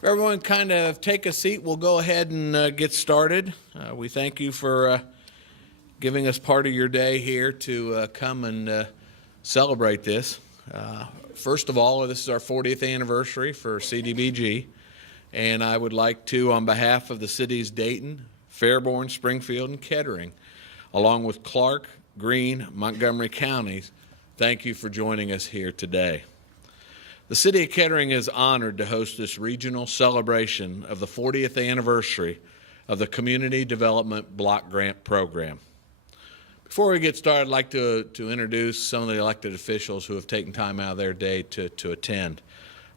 If everyone kind of take a seat, we'll go ahead and get started. We thank you for giving us part of your day here to come and celebrate this. First of all, this is our 40th anniversary for CDBG, and I would like to, on behalf of the cities Dayton, Fairborn, Springfield, and Kettering, along with Clark, Greene, Montgomery counties, thank you for joining us here today. The City of Kettering is honored to host this regional celebration of the 40th anniversary of the Community Development Block Grant Program. Before we get started, I'd like to introduce some of the elected officials who have taken time out of their day to attend.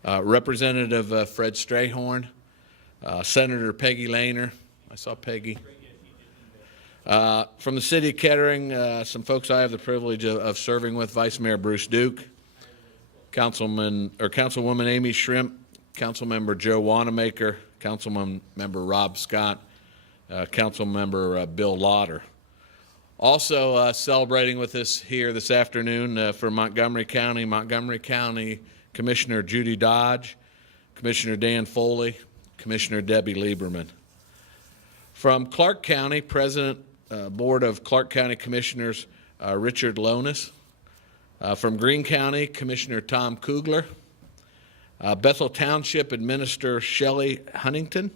Representative Fred Strayhorn, Senator Peggy Lehner. I saw Peggy. From the City of Kettering, some folks I have the privilege of serving with, Vice Mayor Bruce Duke, Councilwoman Amy Shrimp, Councilmember Joe Wanamaker, Councilmember Rob Scott, Councilmember Bill Lauder. Also celebrating with us here this afternoon from Montgomery County Commissioner Judy Dodge, Commissioner Dan Foley, Commissioner Debbie Lieberman. From Clark County, President, Board of Clark County Commissioners Richard Lonis. From Greene County, Commissioner Tom Kugler. Bethel Township Administrator Shelley Huntington.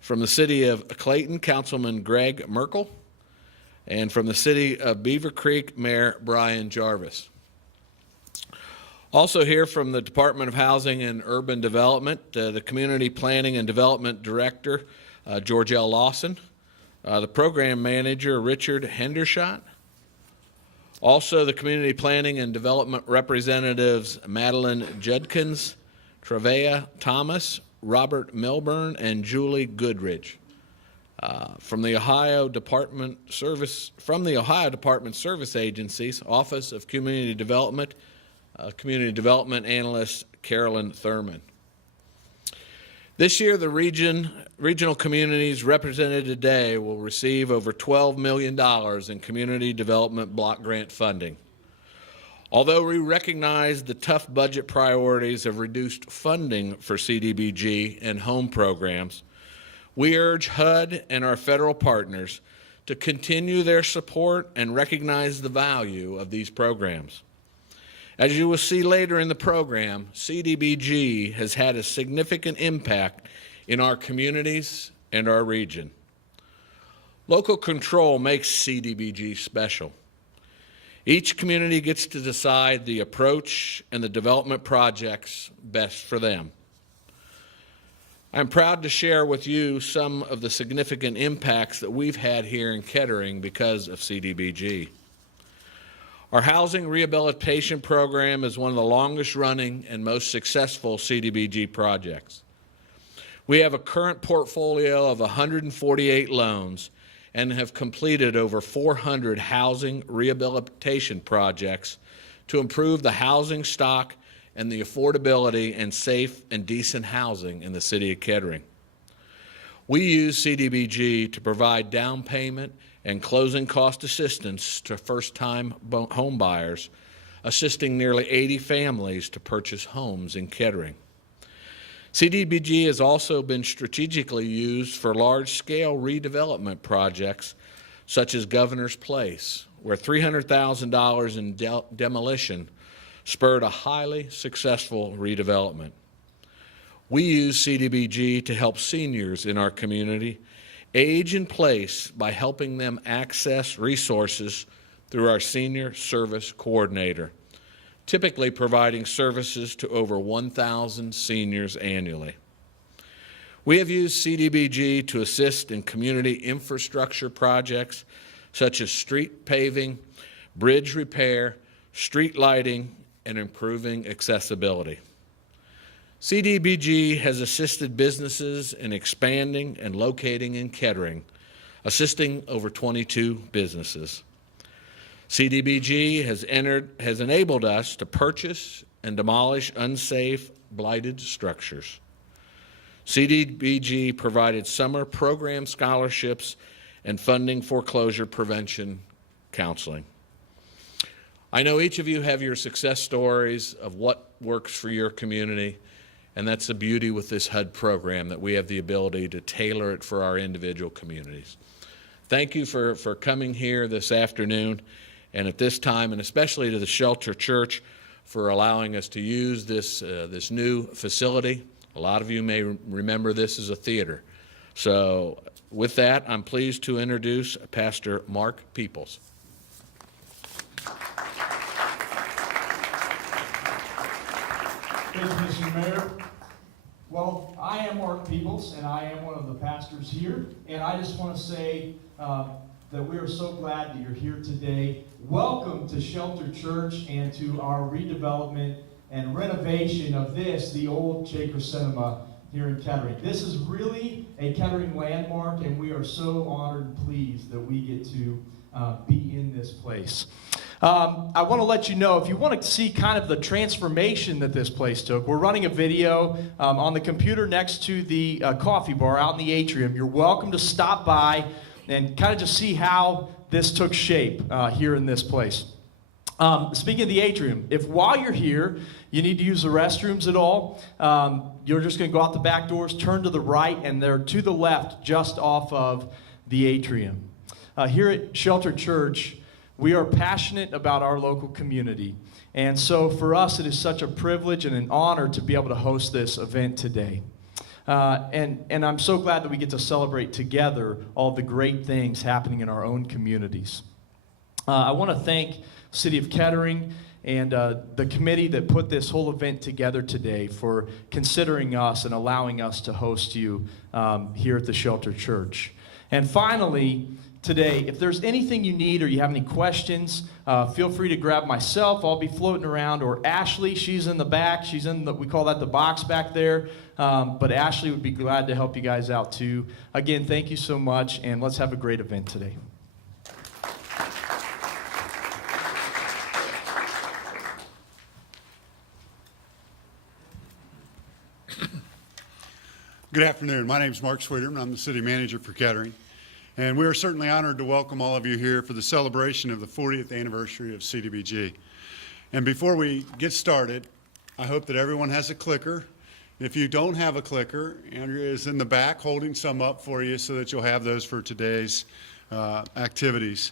From the City of Clayton, Councilman Greg Merkel. And from the City of Beaver Creek, Mayor Brian Jarvis. Also here from the Department of Housing and Urban Development, the Community Planning and Development Director, George L. Lawson. The Program Manager, Richard Hendershot. Also, the Community Planning and Development Representatives Madeline Judkins, Travea Thomas, Robert Milburn, and Julie Goodridge. From the Ohio Department Service Agency's Office of Community Development Analyst Carolyn Thurman. This year, the regional communities represented today will receive over $12 million in community development block grant funding. Although we recognize the tough budget priorities of reduced funding for CDBG and home programs, we urge HUD and our federal partners to continue their support and recognize the value of these programs. As you will see later in the program, CDBG has had a significant impact in our communities and our region. Local control makes CDBG special. Each community gets to decide the approach and the development projects best for them. I'm proud to share with you some of the significant impacts that we've had here in Kettering because of CDBG. Our housing rehabilitation program is one of the longest running and most successful CDBG projects. We have a current portfolio of 148 loans and have completed over 400 housing rehabilitation projects to improve the housing stock and the affordability and safe and decent housing in the City of Kettering. We use CDBG to provide down payment and closing cost assistance to first-time home buyers, assisting nearly 80 families to purchase homes in Kettering. CDBG has also been strategically used for large-scale redevelopment projects such as Governor's Place, where $300,000 in demolition spurred a highly successful redevelopment. We use CDBG to help seniors in our community age in place by helping them access resources through our Senior Service Coordinator, typically providing services to over 1,000 seniors annually. We have used CDBG to assist in community infrastructure projects such as street paving, bridge repair, street lighting, and improving accessibility. CDBG has assisted businesses in expanding and locating in Kettering, assisting over 22 businesses. CDBG has enabled us to purchase and demolish unsafe, blighted structures. CDBG provided summer program scholarships and funding foreclosure prevention counseling. I know each of you have your success stories of what works for your community, And that's the beauty with this HUD program, that we have the ability to tailor it for our individual communities. Thank you for coming here this afternoon, and at this time, and especially to the Shelter Church for allowing us to use this new facility. A lot of you may remember this as a theater. So with that, I'm pleased to introduce Pastor Mark Peoples. Thank you, Mr. Mayor. Well, I am Mark Peoples, and I am one of the pastors here. And I just want to say that we are so glad that you're here today. Welcome to Shelter Church and to our redevelopment and renovation of the old Shaker Cinema here in Kettering. This is really a Kettering landmark, and we are so honored and pleased that we get to be in this place. I want to let you know, if you want to see kind of the transformation that this place took, we're running a video on the computer next to the coffee bar out in the atrium. You're welcome to stop by and kind of just see how this took shape here in this place. Speaking of the atrium, if while you're here you need to use the restrooms at all, you're just going to go out the back doors, turn to the right, and they're to the left just off of the atrium. Here at Shelter Church, we are passionate about our local community. And so for us, it is such a privilege and an honor to be able to host this event today. And I'm so glad that we get to celebrate together all the great things happening in our own communities. I want to thank City of Kettering and the committee that put this whole event together today for considering us and allowing us to host you here at the Shelter Church. And finally, today, if there's anything you need or you have any questions, feel free to grab myself. I'll be floating around, or Ashley. She's in the back. She's in we call that the box back there. But Ashley would be glad to help you guys out too. Again, thank you so much, and let's have a great event today. Good afternoon. My name is Mark Sweeterman. I'm the city manager for Kettering. And we are certainly honored to welcome all of you here for the celebration of the 40th anniversary of CDBG. And before we get started, I hope that everyone has a clicker. If you don't have a clicker, Andrea is in the back holding some up for you so that you'll have those for today's activities.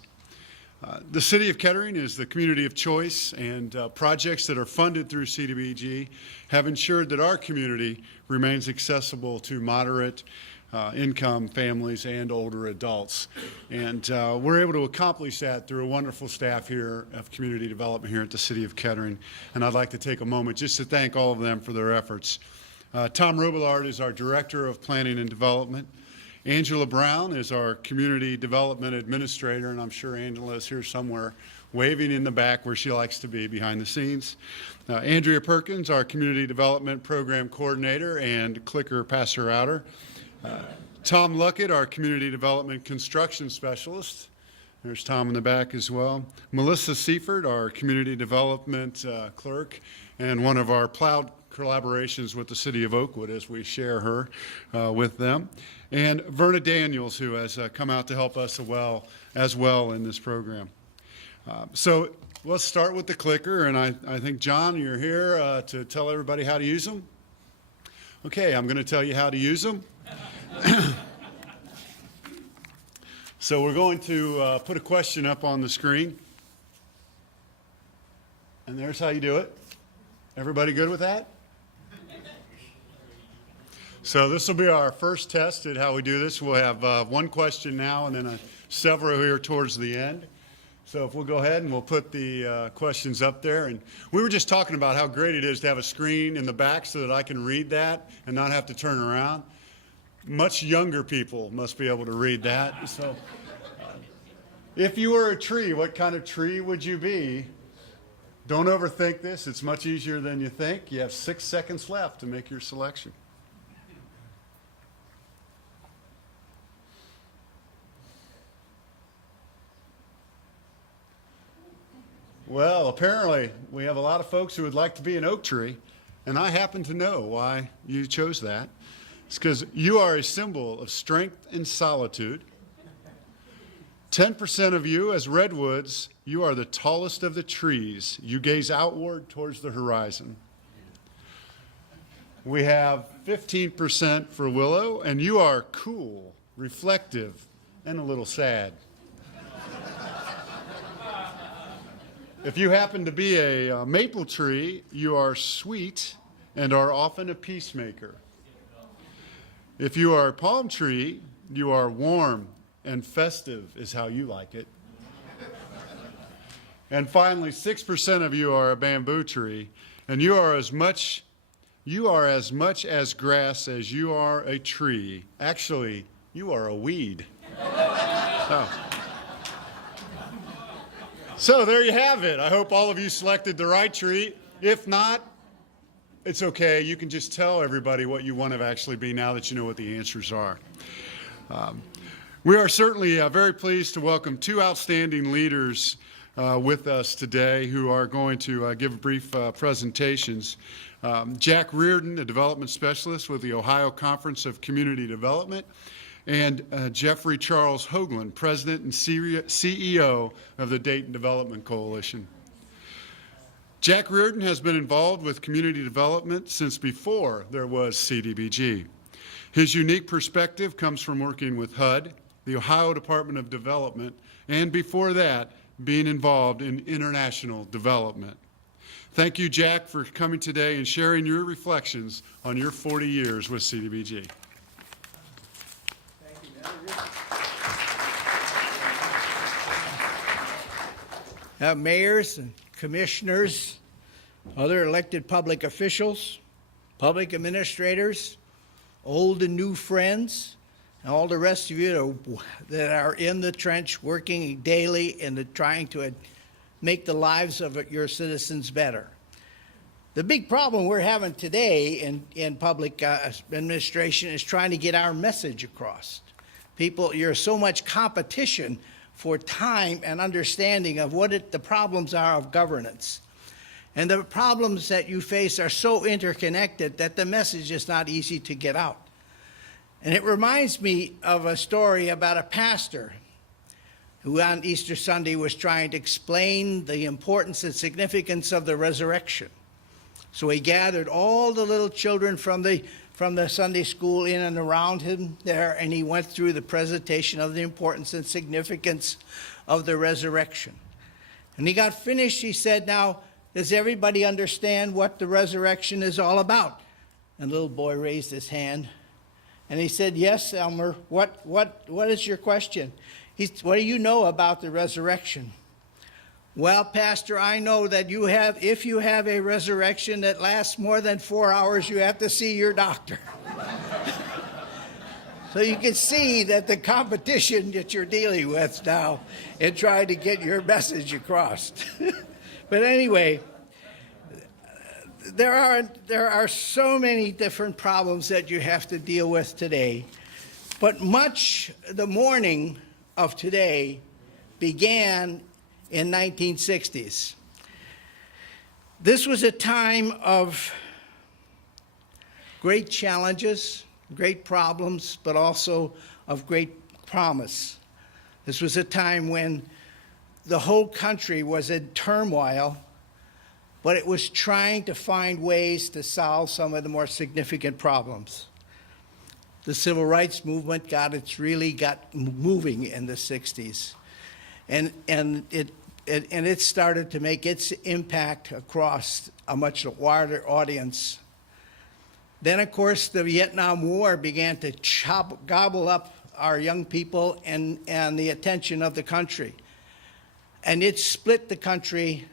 The City of Kettering is the community of choice, and projects that are funded through CDBG have ensured that our community remains accessible to moderate income families and older adults. And we're able to accomplish that through a wonderful staff here of community development here at the City of Kettering. And I'd like to take a moment just to thank all of them for their efforts. Tom Robillard is our Director of Planning and Development. Angela Brown is our Community Development Administrator, and I'm sure Angela is here somewhere waving in the back where she likes to be behind the scenes. Andrea Perkins, our Community Development Program Coordinator and clicker passer outer. Tom Luckett, our Community Development Construction Specialist. There's Tom in the back as well. Melissa Seifert, our Community Development Clerk, and one of our proud collaborations with the City of Oakwood as we share her with them. And Verna Daniels, who has come out to help us as well in this program. So let's start with the clicker, and I think, John, you're here to tell everybody how to use them. Okay, I'm going to tell you how to use them. So we're going to put a question up on the screen. And there's how you do it. Everybody good with that? So this will be our first test at how we do this. We'll have one question now and then several here towards the end. So if we'll go ahead and we'll put the questions up there. And we were just talking about how great it is to have a screen in the back so that I can read that and not have to turn around. Much younger people must be able to read that. So if you were a tree, what kind of tree would you be? Don't overthink this. It's much easier than you think. You have 6 seconds left to make your selection. Well, apparently we have a lot of folks who would like to be an oak tree, and I happen to know why you chose that. It's because you are a symbol of strength and solitude. 10% of you as redwoods, you are the tallest of the trees. You gaze outward towards the horizon. We have 15% for Willow, and you are cool, reflective, and a little sad. If you happen to be a maple tree, you are sweet and are often a peacemaker. If you are a palm tree, you are warm and festive is how you like it. And finally, 6% of you are a bamboo tree, and you are as much as grass as you are a tree. Actually, you are a weed. So there you have it. I hope all of you selected the right tree. If not, it's okay. You can just tell everybody what you want to actually be now that you know what the answers are. We are certainly very pleased to welcome two outstanding leaders with us today who are going to give brief presentations. Jack Reardon, a development specialist with the Ohio Conference of Community Development, and Jeffrey Charles Hoagland, President and CEO of the Dayton Development Coalition. Jack Reardon has been involved with community development since before there was CDBG. His unique perspective comes from working with HUD, the Ohio Department of Development, and before that, being involved in international development. Thank you, Jack, for coming today and sharing your reflections on your 40 years with CDBG. Mayors and commissioners, other elected public officials, public administrators, old and new friends, and all the rest of you that are in the trench working daily and trying to make the lives of your citizens better. The big problem we're having today in public administration is trying to get our message across. People, there's so much competition for time and understanding of what the problems are of governance. And the problems that you face are so interconnected that the message is not easy to get out. And it reminds me of a story about a pastor who on Easter Sunday was trying to explain the importance and significance of the resurrection. So he gathered all the little children from the Sunday school in and around him there, and he went through the presentation of the importance and significance of the resurrection. And he got finished, he said, "Now, does everybody understand what the resurrection is all about?" And the little boy raised his hand, and he said, "Yes, Elmer, what is your question?" What do you know about the resurrection? "Well, Pastor, I know that if you have a resurrection that lasts more than 4 hours, you have to see your doctor." So you can see that the competition that you're dealing with now in trying to get your message across. But anyway, there are so many different problems that you have to deal with today. But the morning of today began in 1960s. This was a time of great challenges, great problems, but also of great promise. This was a time when the whole country was in turmoil, but it was trying to find ways to solve some of the more significant problems. The civil rights movement got moving in the 60s. And it started to make its impact across a much wider audience. Then, of course, the Vietnam War began to gobble up our young people and the attention of the country. And it split the country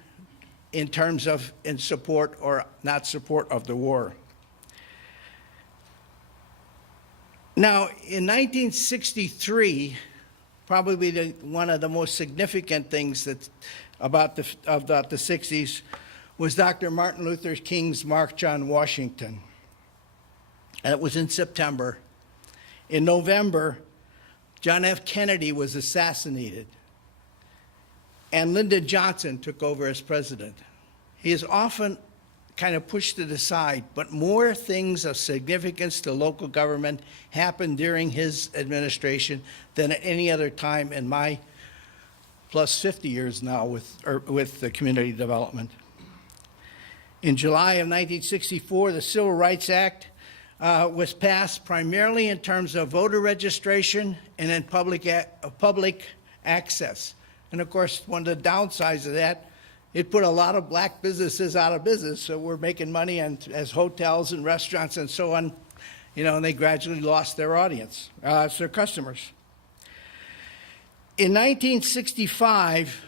in terms of in support or not support of the war. Now, in 1963, probably one of the most significant things about the 60s was Dr. Martin Luther King's March on Washington. And it was in September. In November, John F. Kennedy was assassinated, and Lyndon Johnson took over as president. He is often kind of pushed to the side, but more things of significance to local government happened during his administration than at any other time in my plus 50 years now with the community development. In July of 1964, the Civil Rights Act was passed primarily in terms of voter registration and in public access. And of course, one of the downsides of that, it put a lot of black businesses out of business, so we're making money as hotels and restaurants and so on, and they gradually lost their audience, their customers. In 1965,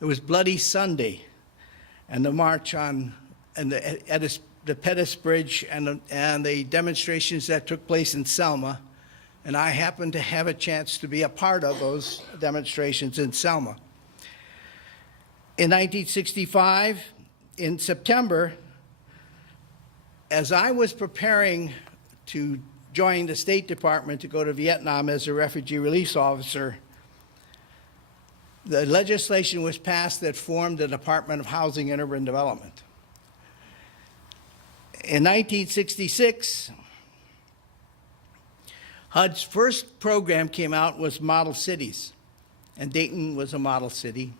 it was Bloody Sunday, and the march on the Pettus Bridge and the demonstrations that took place in Selma, and I happened to have a chance to be a part of those demonstrations in Selma. In 1965, in September, as I was preparing to join the State Department to go to Vietnam as a refugee relief officer, the legislation was passed that formed the Department of Housing and Urban Development. In 1966, HUD's first program came out was Model Cities, and Dayton was a model city.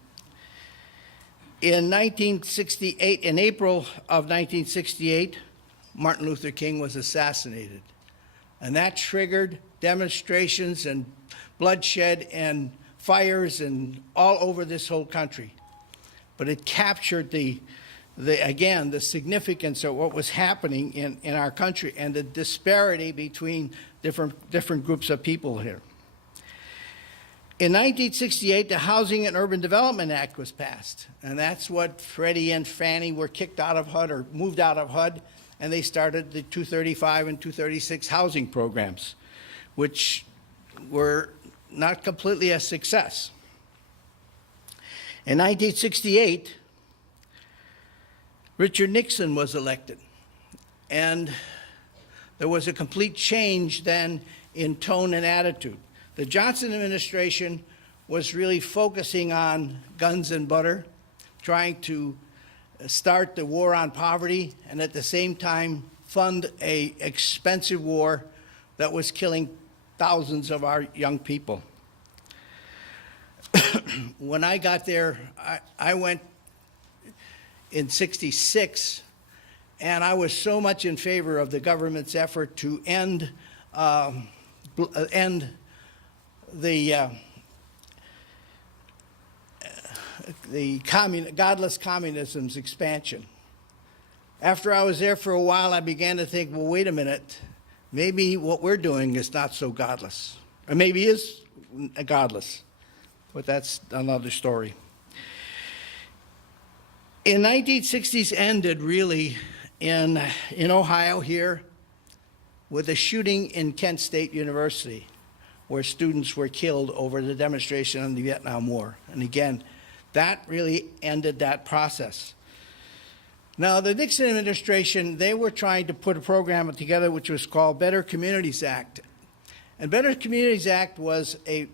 In 1968, in April of 1968, Martin Luther King was assassinated, and that triggered demonstrations and bloodshed and fires and all over this whole country. But it captured again, the significance of what was happening in our country and the disparity between different groups of people here. In 1968, the Housing and Urban Development Act was passed, and that's what Freddie and Fannie were kicked out of HUD or moved out of HUD, and they started the 235 and 236 housing programs, which were not completely a success. In 1968, Richard Nixon was elected, and there was a complete change then in tone and attitude. The Johnson administration was really focusing on guns and butter, trying to start the war on poverty, and at the same time fund an expensive war that was killing thousands of our young people. When I got there, I went in '66, and I was so much in favor of the government's effort to end godless communism's expansion. After I was there for a while, I began to think, well, wait a minute, maybe what we're doing is not so godless, or maybe is godless, but that's another story. In 1960s ended really in Ohio here with a shooting in Kent State University, where students were killed over the demonstration on the Vietnam War. And again, that really ended that process. Now, the Nixon administration, they were trying to put a program together which was called Better Communities Act. And Better Communities Act was a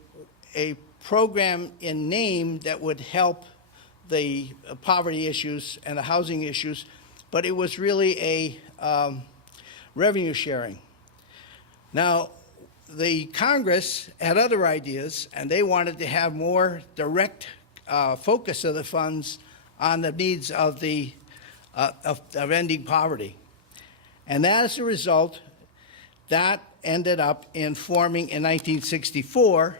program in name that would help the poverty issues and the housing issues, but it was really a revenue sharing. Now, the Congress had other ideas, and they wanted to have more direct focus of the funds on the needs of ending poverty. And as a result, that ended up in forming in 1974,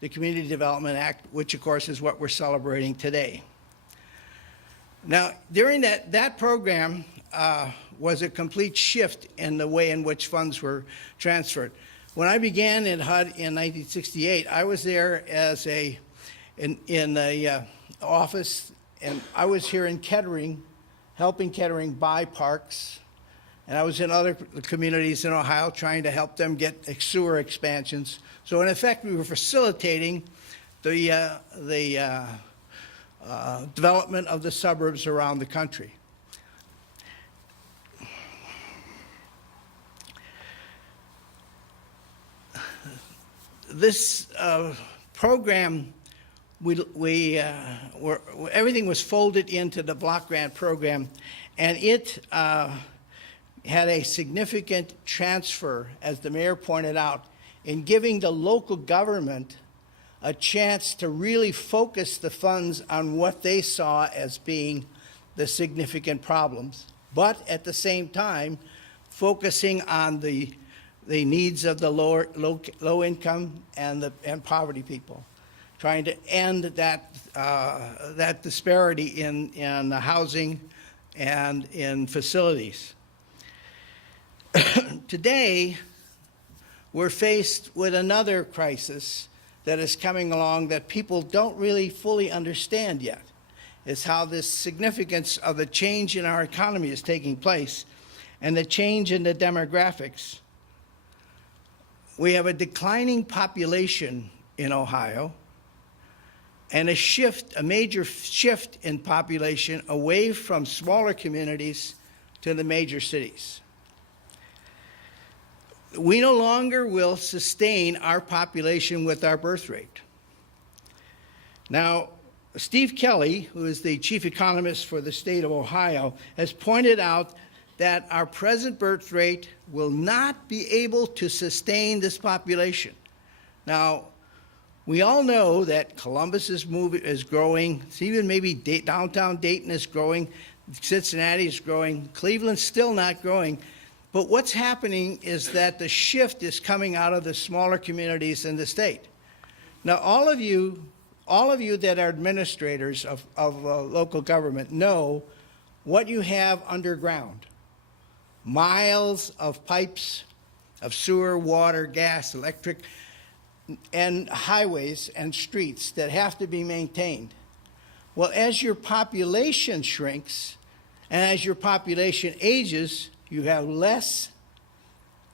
the Community Development Act, which of course is what we're celebrating today. Now, during that program was a complete shift in the way in which funds were transferred. When I began in HUD in 1968, I was there as in the office, and I was here in Kettering, helping Kettering buy parks, and I was in other communities in Ohio trying to help them get sewer expansions. So in effect, we were facilitating the development of the suburbs around the country. This program, everything was folded into the block grant program, and it had a significant transfer, as the mayor pointed out, in giving the local government a chance to really focus the funds on what they saw as being the significant problems, but at the same time, focusing on the needs of the low income and poverty people, trying to end that disparity in housing and in facilities. Today, we're faced with another crisis that is coming along that people don't really fully understand yet. It's how this significance of the change in our economy is taking place and the change in the demographics. We have a declining population in Ohio and a major shift in population away from smaller communities to the major cities. We no longer will sustain our population with our birth rate. Now, Steve Kelly, who is the chief economist for the state of Ohio, has pointed out that our present birth rate will not be able to sustain this population. Now, we all know that Columbus is growing, even maybe downtown Dayton is growing, Cincinnati is growing, Cleveland's still not growing. But what's happening is that the shift is coming out of the smaller communities in the state. Now, all of you that are administrators of local government know what you have underground. Miles of pipes, of sewer, water, gas, electric, and highways and streets that have to be maintained. Well, as your population shrinks and as your population ages, you have less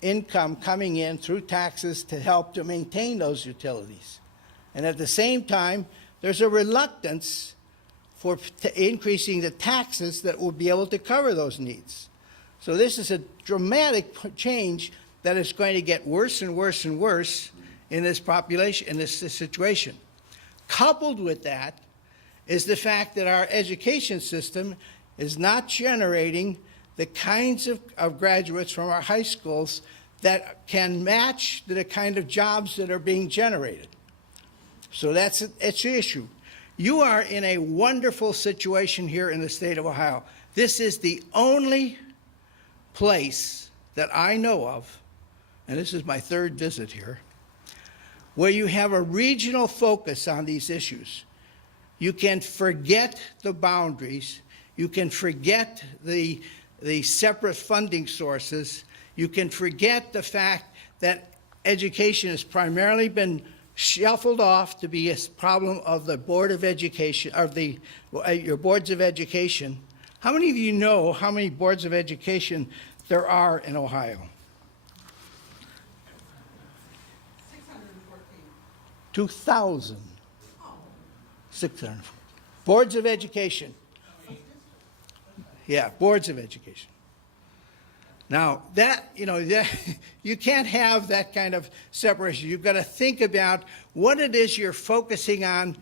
income coming in through taxes to help to maintain those utilities. And at the same time, there's a reluctance for increasing the taxes that will be able to cover those needs. So this is a dramatic change that is going to get worse and worse and worse in this population, in this situation. Coupled with that is the fact that our education system is not generating the kinds of graduates from our high schools that can match the kind of jobs that are being generated. So it's an issue. You are in a wonderful situation here in the state of Ohio. This is the only place that I know of, and this is my third visit here, where you have a regional focus on these issues. You can forget the boundaries. You can forget the separate funding sources. You can forget the fact that education has primarily been shuffled off to be a problem of the Board of Education, of your boards of education. How many of you know how many boards of education there are in Ohio? 614. 2,000. 640. Boards of education. Yeah, boards of education. Now, you can't have that kind of separation. You've got to think about what it is you're focusing on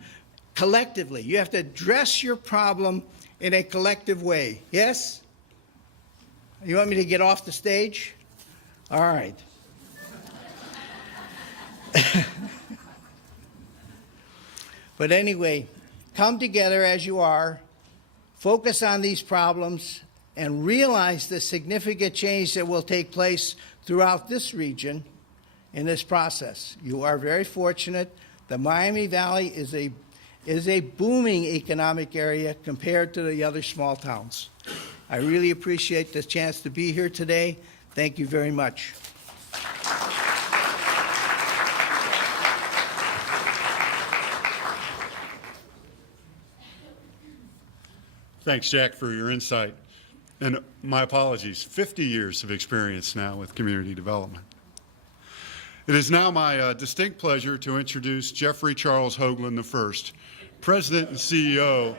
collectively. You have to address your problem in a collective way. Yes? You want me to get off the stage? All right. But anyway, come together as you are, focus on these problems, and realize the significant change that will take place throughout this region in this process. You are very fortunate. The Miami Valley is a booming economic area compared to the other small towns. I really appreciate the chance to be here today. Thank you very much. Thanks, Jack, for your insight. And my apologies, 50 years of experience now with community development. It is now my distinct pleasure to introduce Jeffrey Charles Hoagland I, President and CEO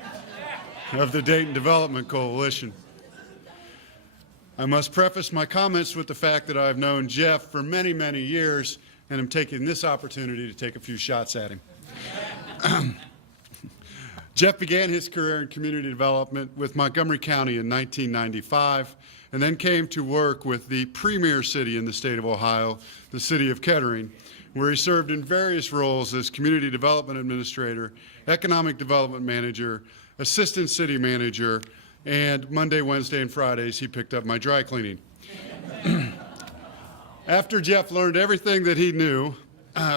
of the Dayton Development Coalition. I must preface my comments with the fact that I've known Jeff for many, many years, and I'm taking this opportunity to take a few shots at him. Jeff began his career in community development with Montgomery County in 1995, and then came to work with the premier city in the state of Ohio, the city of Kettering, where he served in various roles as Community Development Administrator, Economic Development Manager, Assistant City Manager, and Monday, Wednesday, and Fridays he picked up my dry cleaning. After Jeff learned everything that he knew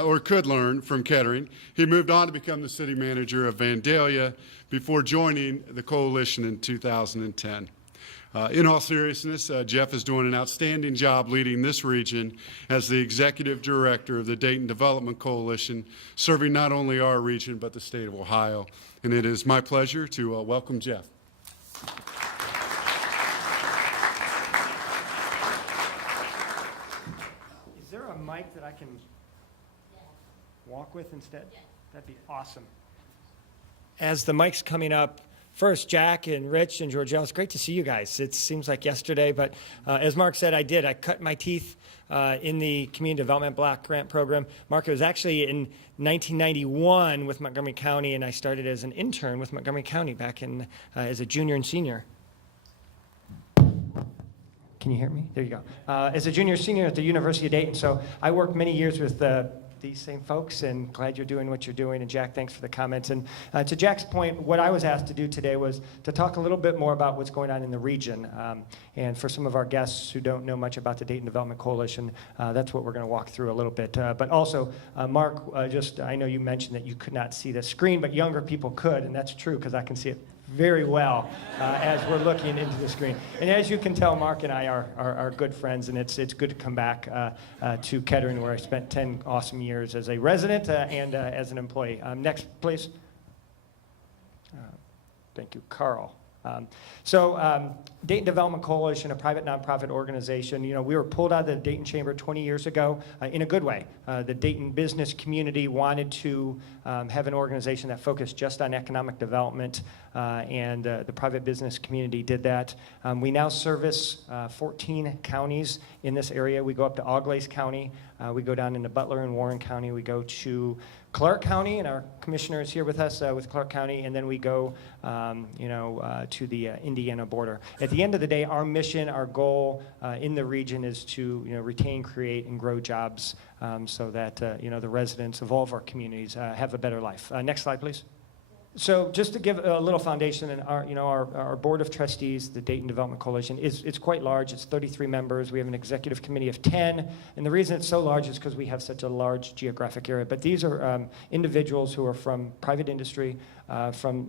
or could learn from Kettering, he moved on to become the city manager of Vandalia before joining the coalition in 2010. In all seriousness, Jeff is doing an outstanding job leading this region as the executive director of the Dayton Development Coalition, serving not only our region but the state of Ohio. And it is my pleasure to welcome Jeff. Is there a mic that I can walk with instead? That'd be awesome. As the mic's coming up, first, Jack and Rich and Georgelle, it's great to see you guys. It seems like yesterday, but as Mark said, I cut my teeth in the Community Development Block Grant Program. Mark, it was actually in 1991 with Montgomery County, and I started as an intern with Montgomery County back in as a junior and senior. Can you hear me? There you go. As a junior and senior at the University of Dayton, so I worked many years with these same folks, and glad you're doing what you're doing. And Jack, thanks for the comments. And to Jack's point, what I was asked to do today was to talk a little bit more about what's going on in the region. And for some of our guests who don't know much about the Dayton Development Coalition, that's what we're going to walk through a little bit. But also, Mark, I know you mentioned that you could not see the screen, but younger people could, and that's true because I can see it very well as we're looking into the screen. And as you can tell, Mark and I are good friends, and it's good to come back to Kettering, where I spent 10 awesome years as a resident and as an employee. Next, please. Thank you, Carl. Dayton Development Coalition, a private nonprofit organization, we were pulled out of the Dayton Chamber 20 years ago in a good way. The Dayton business community wanted to have an organization that focused just on economic development, and the private business community did that. We now service 14 counties in this area. We go up to Auglaize County, we go down into Butler and Warren County, we go to Clark County, and our commissioner is here with us with Clark County, and then we go, to the Indiana border. At the end of the day, our mission, our goal in the region is to, retain, create, and grow jobs so that, the residents of all of our communities have a better life. Next slide, please. So just to give a little foundation, and our board of trustees, the Dayton Development Coalition, it's quite large. It's 33 members. We have an executive committee of 10, and the reason it's so large is because we have such a large geographic area. But these are individuals who are from private industry, from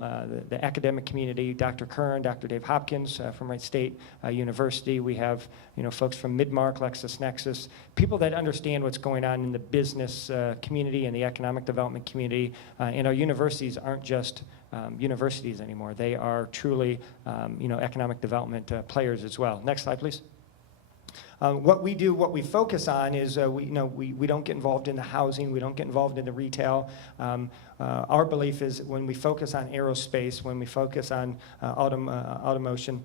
the academic community, Dr. Kern, Dr. Dave Hopkins from Wright State University. We have folks from Midmark, LexisNexis, people that understand what's going on in the business community and the economic development community. And our universities aren't just universities anymore. They are truly economic development players as well. Next slide, please. What we do, what we focus on is we don't get involved in the housing, we don't get involved in the retail. Our belief is when we focus on aerospace, when we focus on automotion,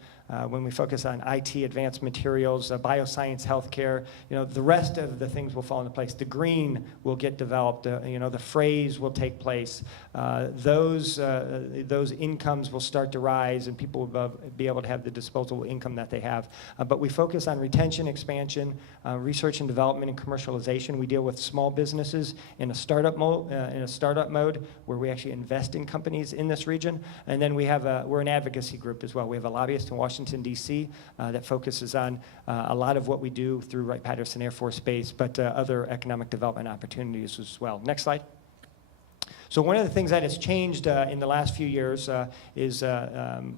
when we focus on IT, advanced materials, bioscience, healthcare, the rest of the things will fall into place. The green will get developed, the phrase will take place. Those incomes will start to rise, and people will be able to have the disposable income that they have. But we focus on retention, expansion, research and development, and commercialization. We deal with small businesses in a startup mode, where we actually invest in companies in this region. And then we're an advocacy group as well. We have a lobbyist in Washington, D.C. That focuses on a lot of what we do through Wright-Patterson Air Force Base, but other economic development opportunities as well. Next slide. So one of the things that has changed in the last few years is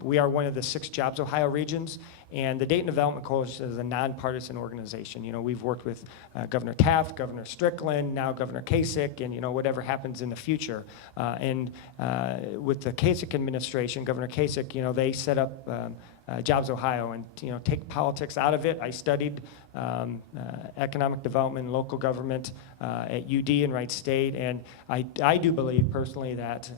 we are one of the 6 Jobs Ohio regions, and the Dayton Development Coalition is a nonpartisan organization. We've worked with Governor Taft, Governor Strickland, now Governor Kasich, and whatever happens in the future. And with the Kasich administration, Governor Kasich, they set up Jobs Ohio, and take politics out of it. I studied economic development and local government at UD and Wright State, and I do believe personally that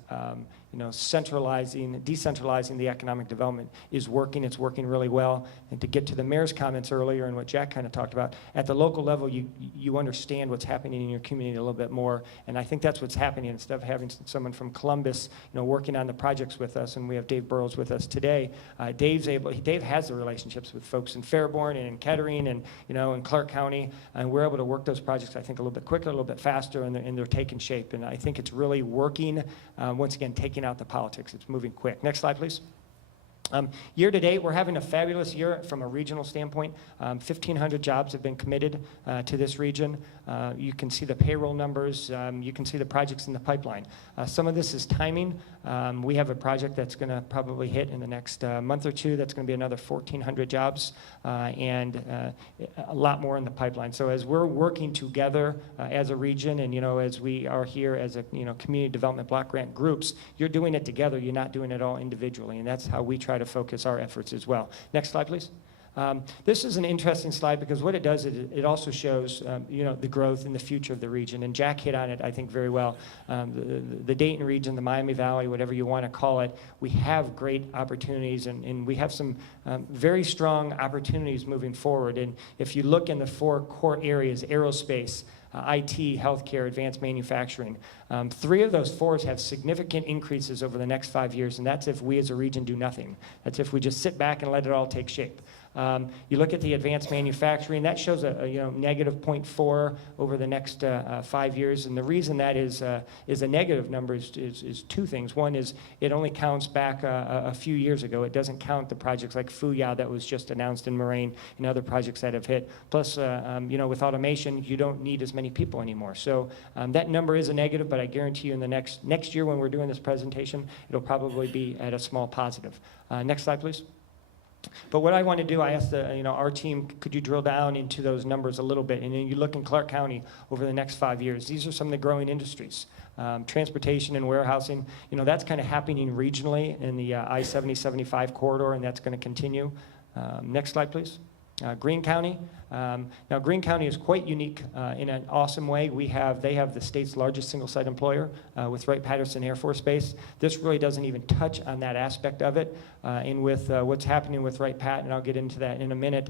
decentralizing the economic development is working. It's working really well. And to get to the mayor's comments earlier and what Jack kind of talked about, at the local level, you understand what's happening in your community a little bit more. And I think that's what's happening. Instead of having someone from Columbus, working on the projects with us, and we have Dave Burrows with us today, Dave has the relationships with folks in Fairborn and in Kettering and, in Clark County, and we're able to work those projects, I think, a little bit quicker, a little bit faster, and they're taking shape. And I think it's really working, once again, taking out the politics. It's moving quick. Next slide, please. Year to date, we're having a fabulous year from a regional standpoint. 1,500 jobs have been committed to this region. You can see the payroll numbers. You can see the projects in the pipeline. Some of this is timing. We have a project that's going to probably hit in the next month or two. That's going to be another 1,400 jobs and a lot more in the pipeline. So as we're working together as a region, and as we are here as a community development block grant groups, you're doing it together. You're not doing it all individually, and that's how we try to focus our efforts as well. Next slide, please. This is an interesting slide because what it does, it also shows, the growth in the future of the region. And Jack hit on it, I think, very well. The Dayton region, the Miami Valley, whatever you want to call it, we have great opportunities, and we have some very strong opportunities moving forward. And if you look in the 4 core areas, aerospace, IT, healthcare, advanced manufacturing. 3 of those 4s have significant increases over the next 5 years, and that's if we as a region do nothing. That's if we just sit back and let it all take shape. You look at the advanced manufacturing, that shows a negative 0.4 over the next 5 years, and the reason that is a negative number is 2 things. One is it only counts back a few years ago. It doesn't count the projects like Fuyao that was just announced in Moraine and other projects that have hit. Plus, with automation, you don't need as many people anymore. So that number is a negative, but I guarantee you in the next year when we're doing this presentation, it'll probably be at a small positive. Next slide, please. But what I want to do, I asked our team, could you drill down into those numbers a little bit? And then you look in Clark County over the next 5 years. These are some of the growing industries. Transportation and warehousing, that's kind of happening regionally in the I-70-75 corridor, and that's going to continue. Next slide, please. Greene County. Now, Greene County is quite unique in an awesome way. They have the state's largest single-site employer with Wright-Patterson Air Force Base. This really doesn't even touch on that aspect of it. And with what's happening with Wright-Pat, and I'll get into that in a minute,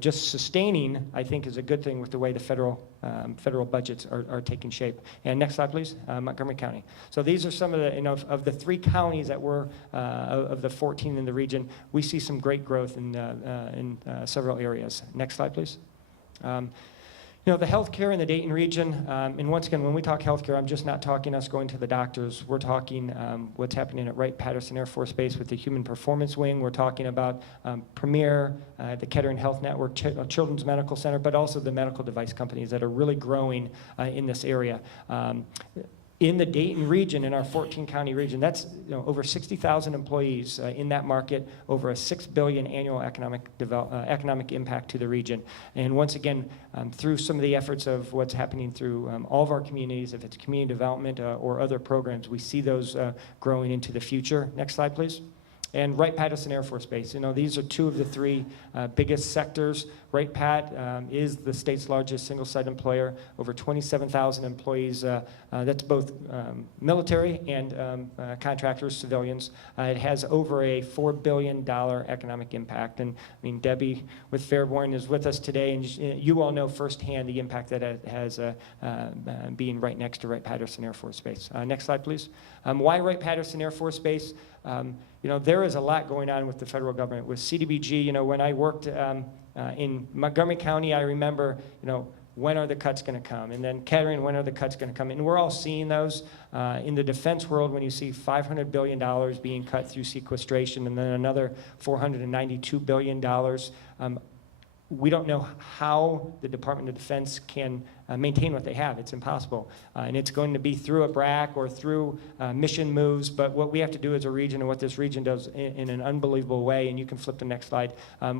just sustaining, I think, is a good thing with the way the federal budgets are taking shape. And next slide, please. Montgomery County. So these are some of the, of the 3 counties that were, of the 14 in the region, we see some great growth in several areas. Next slide, please. The healthcare in the Dayton region, and once again, when we talk healthcare, I'm just not talking us going to the doctors. We're talking what's happening at Wright-Patterson Air Force Base with the Human Performance Wing. We're talking about Premier, the Kettering Health Network, Children's Medical Center, but also the medical device companies that are really growing in this area. In the Dayton region, in our 14-county region, that's over 60,000 employees in that market, over a $6 billion annual economic impact to the region. And once again, through some of the efforts of what's happening through all of our communities, if it's community development or other programs, we see those growing into the future. Next slide, please. And Wright-Patterson Air Force Base. These are 2 of the 3 biggest sectors. Wright-Pat is the state's largest single-site employer, over 27,000 employees. That's both military and contractors, civilians. It has over a $4 billion economic impact. And Debbie with Fairborn is with us today, and you all know firsthand the impact that it has being right next to Wright-Patterson Air Force Base. Next slide, please. Why Wright-Patterson Air Force Base? There is a lot going on with the federal government. With CDBG, when I worked in Montgomery County, I remember, when are the cuts going to come? And then Kettering, when are the cuts going to come? And we're all seeing those. In the defense world, when you see $500 billion being cut through sequestration and then another $492 billion, we don't know how the Department of Defense can maintain what they have. It's impossible. And it's going to be through a BRAC or through mission moves, but what we have to do as a region and what this region does in an unbelievable way, and you can flip the next slide,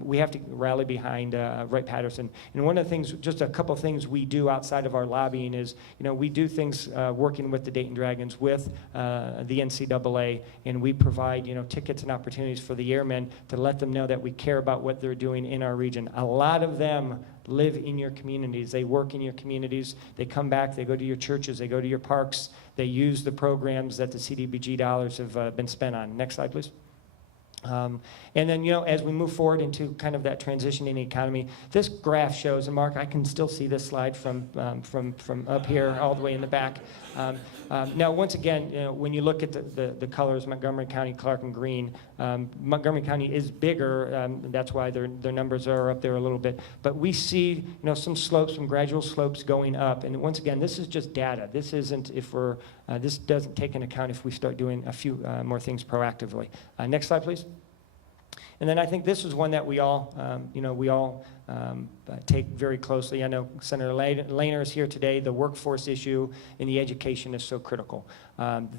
we have to rally behind Wright-Patterson. And one of the things, just a couple of things we do outside of our lobbying is, we do things working with the Dayton Dragons, with the NCAA, and we provide, tickets and opportunities for the airmen to let them know that we care about what they're doing in our region. A lot of them live in your communities. They work in your communities. They come back. They go to your churches. They go to your parks. They use the programs that the CDBG dollars have been spent on. Next slide, please. And then, as we move forward into kind of that transition in the economy, this graph shows, and Mark, I can still see this slide from up here all the way in the back. Now, once again, when you look at the colors, Montgomery County, Clark, and Greene, Montgomery County is bigger. That's why their numbers are up there a little bit. But we see, some slopes, some gradual slopes going up. And once again, this is just data. This isn't if we're, this doesn't take into account if we start doing a few more things proactively. Next slide, please. And then I think this is one that we all, take very closely. I know Senator Lehner is here today. The workforce issue in the education is so critical.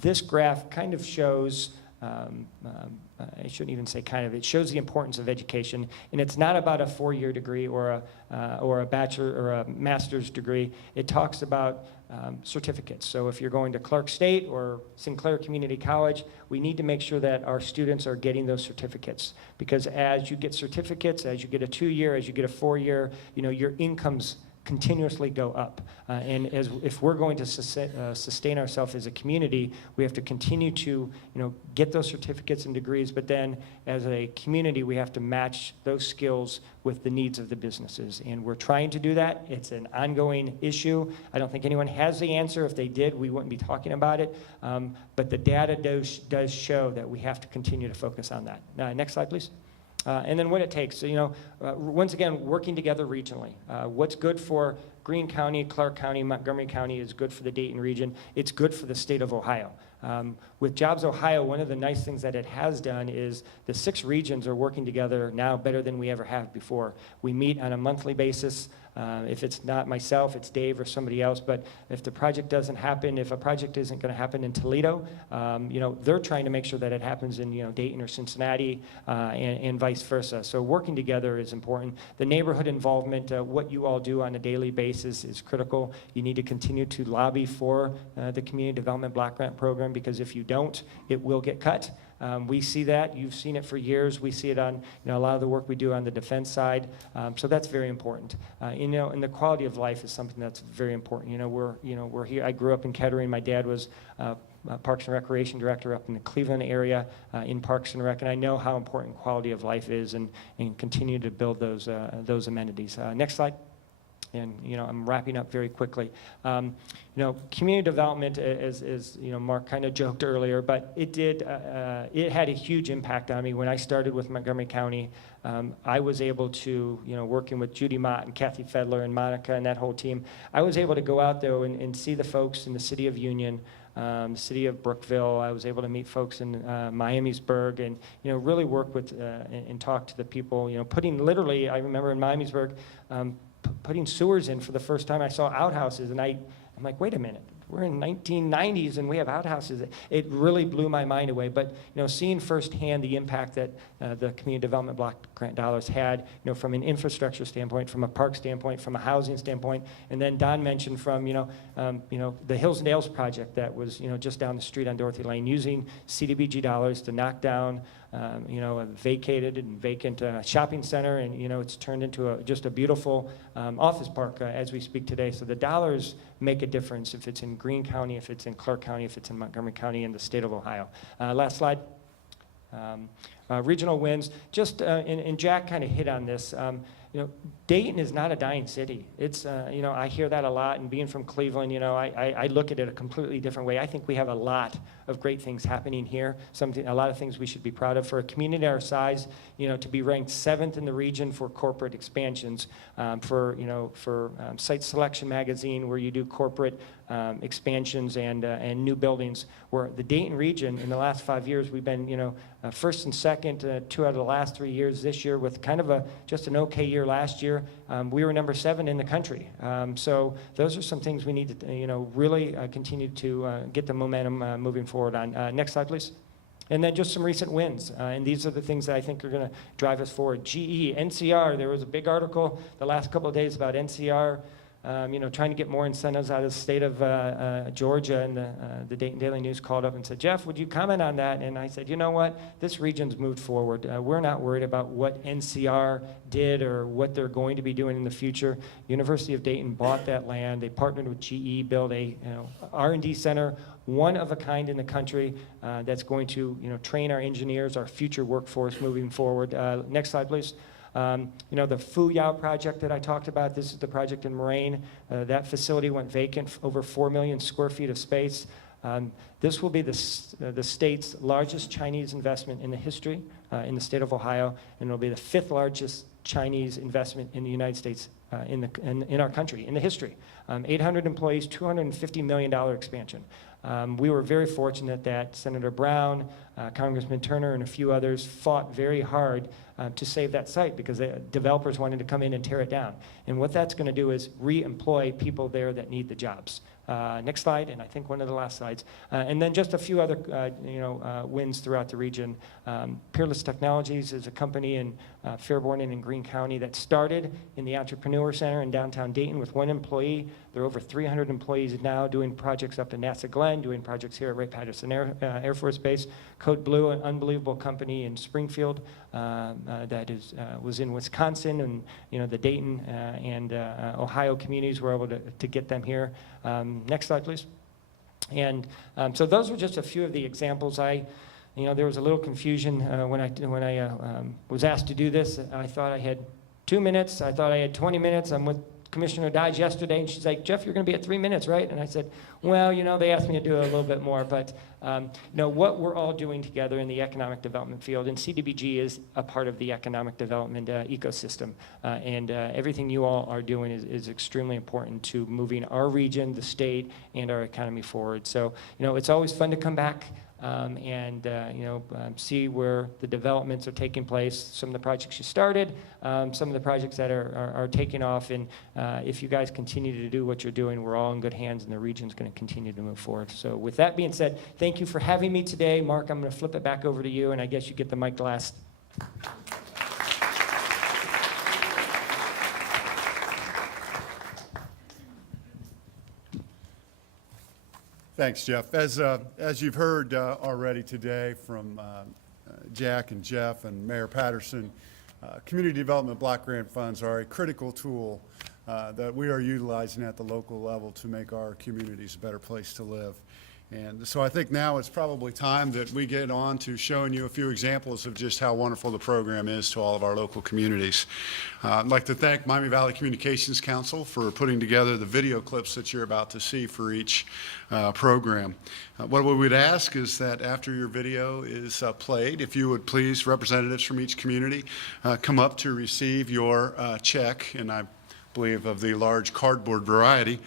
This graph kind of shows, I shouldn't even say kind of, it shows the importance of education. And it's not about a 4-year degree or a bachelor or a master's degree. It talks about certificates. So if you're going to Clark State or Sinclair Community College, we need to make sure that our students are getting those certificates. Because as you get certificates, as you get a 2-year, as you get a 4-year, your incomes continuously go up. And if we're going to sustain ourselves as a community, we have to continue to, get those certificates and degrees, but then as a community, we have to match those skills with the needs of the businesses. And we're trying to do that. It's an ongoing issue. I don't think anyone has the answer. If they did, we wouldn't be talking about it. But the data does show that we have to continue to focus on that. Next slide, please. And then what it takes. So, once again, working together regionally. What's good for Greene County, Clark County, Montgomery County is good for the Dayton region. It's good for the state of Ohio. With Jobs Ohio, one of the nice things that it has done is the 6 regions are working together now better than we ever have before. We meet on a monthly basis. If it's not myself, it's Dave or somebody else. But if the project doesn't happen, if a project isn't going to happen in Toledo, they're trying to make sure that it happens in Dayton or Cincinnati and vice versa. So working together is important. The neighborhood involvement, what you all do on a daily basis is critical. You need to continue to lobby for the Community Development Block Grant Program, because if you don't, it will get cut. We see that. You've seen it for years. We see it on a lot of the work we do on the defense side. So that's very important. And the quality of life is something that's very important. We're here. I grew up in Kettering. My dad was Parks and Recreation Director up in the Cleveland area in Parks and Rec, and I know how important quality of life is, and continue to build those amenities. Next slide. And I'm wrapping up very quickly. Community development, as Mark kind of joked earlier, but it had a huge impact on me when I started with Montgomery County. I was able to, working with Judy Mott and Kathy Fedler and Monica and that whole team, I was able to go out there and see the folks in the city of Union, the city of Brookville. I was able to meet folks in Miamisburg and, really work with and talk to the people, putting literally, I remember in Miamisburg, putting sewers in for the first time. I saw outhouses, and I'm like, wait a minute. We're in 1990s and we have outhouses. It really blew my mind away. But seeing firsthand the impact that the Community Development Block Grant dollars had, from an infrastructure standpoint, from a park standpoint, from a housing standpoint, and then Don mentioned from the Hills and Dales project that was just down the street on Dorothy Lane, using CDBG dollars to knock down a vacated and vacant shopping center, and it's turned into just a beautiful office park as we speak today. So the dollars make a difference if it's in Greene County, if it's in Clark County, if it's in Montgomery County, in the state of Ohio. Last slide. Regional wins. And Jack kind of hit on this. Dayton is not a dying city. It's, I hear that a lot, and being from Cleveland, I look at it a completely different way. I think we have a lot of great things happening here, a lot of things we should be proud of. For a community our size, to be ranked 7th in the region for corporate expansions, for Site Selection Magazine, where you do corporate expansions and new buildings, where the Dayton region in the last 5 years, we've been, first and second, 2 out of the last 3 years. This year, with kind of just an okay year last year, we were number 7 in the country. So those are some things we need to, really continue to get the momentum moving forward on. Next slide, please. And then just some recent wins. And these are the things that I think are going to drive us forward. GE, NCR, there was a big article the last couple of days about NCR trying to get more incentives out of the state of Georgia, and the Dayton Daily News called up and said, Jeff, would you comment on that? And I said, you know what? This region's moved forward. We're not worried about what NCR did or what they're going to be doing in the future. University of Dayton bought that land. They partnered with GE, built a R&D center, one of a kind in the country, that's going to train our engineers, our future workforce moving forward. Next slide, please. The Fuyao project that I talked about, this is the project in Moraine. That facility went vacant, over 4 million square feet of space. This will be the state's largest Chinese investment in the history in the state of Ohio, and it'll be the 5th largest Chinese investment in the United States in our country, in the history. 800 employees, $250 million expansion. We were very fortunate that Senator Brown, Congressman Turner, and a few others fought very hard to save that site because the developers wanted to come in and tear it down. And what that's going to do is re-employ people there that need the jobs. Next slide, and I think one of the last slides. And then just a few other wins throughout the region. Peerless Technologies is a company in Fairborn and in Greene County that started in the Entrepreneur Center in downtown Dayton with 1 employee. There are over 300 employees now doing projects up in NASA Glenn, doing projects here at Wright-Patterson Air Force Base. Code Blue, an unbelievable company in Springfield that was in Wisconsin, and the Dayton and Ohio communities were able to get them here. Next slide, please. And so those were just a few of the examples. There was a little confusion when I was asked to do this. I thought I had 2 minutes. I thought I had 20 minutes. I'm with Commissioner Dodge yesterday, and she's like, Jeff, you're going to be at 3 minutes, right? And I said, well, they asked me to do a little bit more. But what we're all doing together in the economic development field, and CDBG is a part of the economic development ecosystem. And everything you all are doing is extremely important to moving our region, the state, and our economy forward. So, it's always fun to come back and see where the developments are taking place, some of the projects you started, some of the projects that are taking off, and if you guys continue to do what you're doing, we're all in good hands, and the region's going to continue to move forward. So with that being said, thank you for having me today. Mark, I'm going to flip it back over to you, and I guess you get the mic last. Thanks, Jeff. As you've heard already today from Jack and Jeff and Mayor Patterson, community development block grant funds are a critical tool that we are utilizing at the local level to make our communities a better place to live. And so I think now it's probably time that we get on to showing you a few examples of just how wonderful the program is to all of our local communities. I'd like to thank Miami Valley Communications Council for putting together the video clips that you're about to see for each program. What we would ask is that after your video is played, if you would please, representatives from each community, come up to receive your check, and I believe of the large cardboard variety.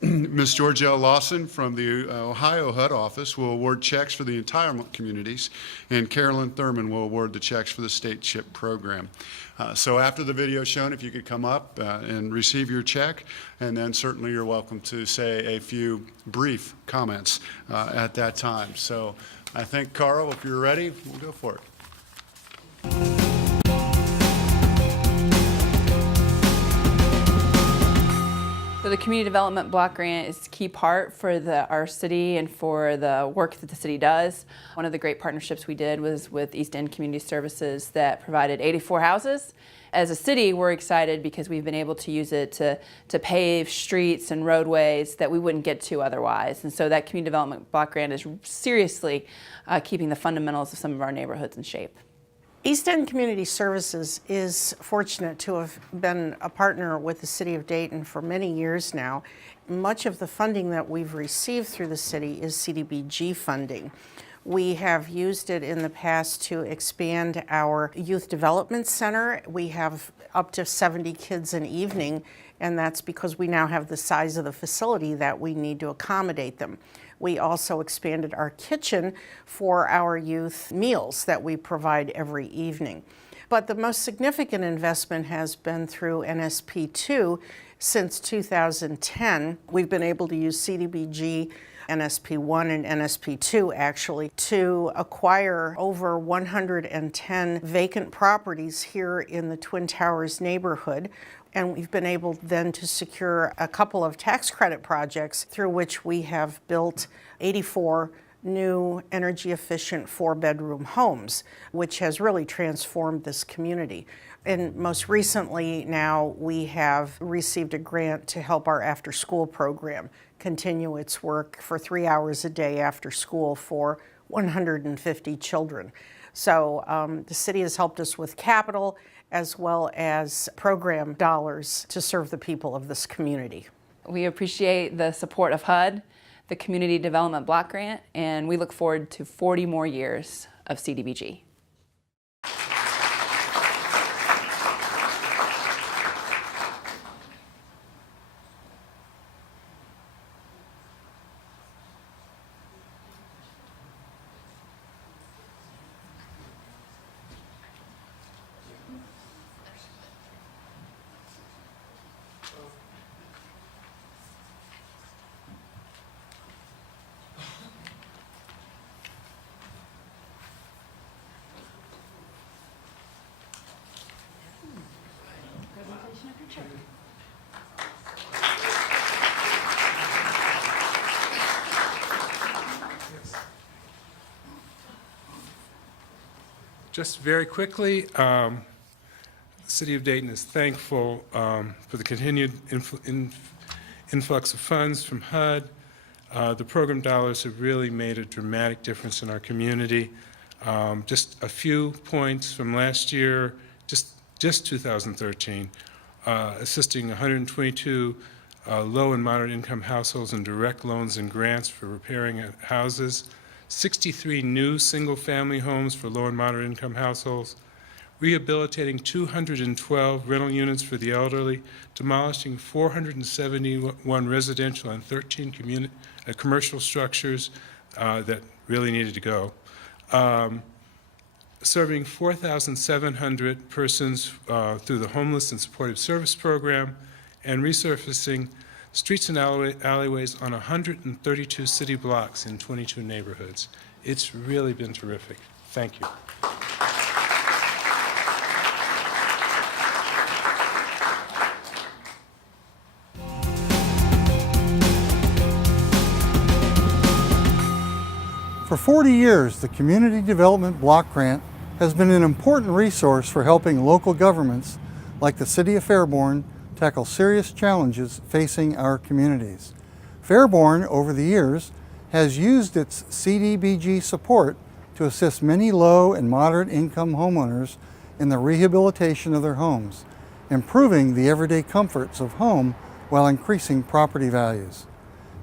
Ms. Georgia Lawson from the Ohio HUD office will award checks for the entire communities, and Carolyn Thurman will award the checks for the state CHIP program. So after the video is shown, if you could come up and receive your check, and then certainly you're welcome to say a few brief comments at that time. So I think, Carl, if you're ready, we'll go for it. So the community development block grant is a key part for our city and for the work that the city does. One of the great partnerships we did was with East End Community Services that provided 84 houses. As a city, we're excited because we've been able to use it to pave streets and roadways that we wouldn't get to otherwise. And so that community development block grant is seriously keeping the fundamentals of some of our neighborhoods in shape. East End Community Services is fortunate to have been a partner with the City of Dayton for many years now. Much of the funding that we've received through the city is CDBG funding. We have used it in the past to expand our youth development center. We have up to 70 kids an evening, and that's because we now have the size of the facility that we need to accommodate them. We also expanded our kitchen for our youth meals that we provide every evening. But the most significant investment has been through NSP2. Since 2010, we've been able to use CDBG NSP 1 and NSP 2 actually, to acquire over 110 vacant properties here in the Twin Towers neighborhood. And we've been able then to secure a couple of tax credit projects through which we have built 84 new energy efficient 4-bedroom homes, which has really transformed this community. And most recently now we have received a grant to help our after school program continue its work for 3 hours a day after school for 150 children. So the city has helped us with capital as well as program dollars to serve the people of this community. We appreciate the support of HUD, the Community Development Block Grant, and we look forward to 40 more years of CDBG. Just very quickly, the City of Dayton is thankful for the continued influx of funds from HUD. The program dollars have really made a dramatic difference in our community. Just a few points from last year, just 2013, assisting 122 low and moderate income households in direct loans and grants for repairing houses, 63 new single-family homes for low and moderate income households, rehabilitating 212 rental units for the elderly, demolishing 471 residential and 13 commercial structures that really needed to go, serving 4,700 persons through the Homeless and Supportive Service Program, and resurfacing streets and alleyways on 132 city blocks in 22 neighborhoods. It's really been terrific. Thank you. For 40 years, the Community Development Block Grant has been an important resource for helping local governments like the City of Fairborn tackle serious challenges facing our communities. Fairborn, over the years, has used its CDBG support to assist many low and moderate income homeowners in the rehabilitation of their homes, improving the everyday comforts of home while increasing property values.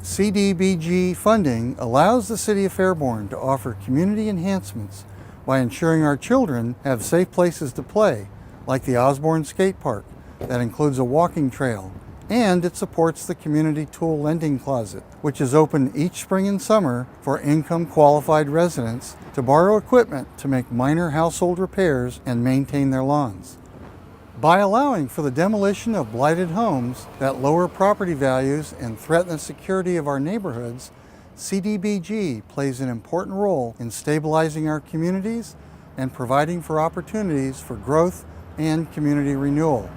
CDBG funding allows the City of Fairborn to offer community enhancements by ensuring our children have safe places to play, like the Osborne Skate Park, that includes a walking trail, and it supports the Community Tool Lending Closet, which is open each spring and summer for income-qualified residents to borrow equipment to make minor household repairs and maintain their lawns. By allowing for the demolition of blighted homes that lower property values and threaten the security of our neighborhoods, CDBG plays an important role in stabilizing our communities and providing for opportunities for growth and community renewal.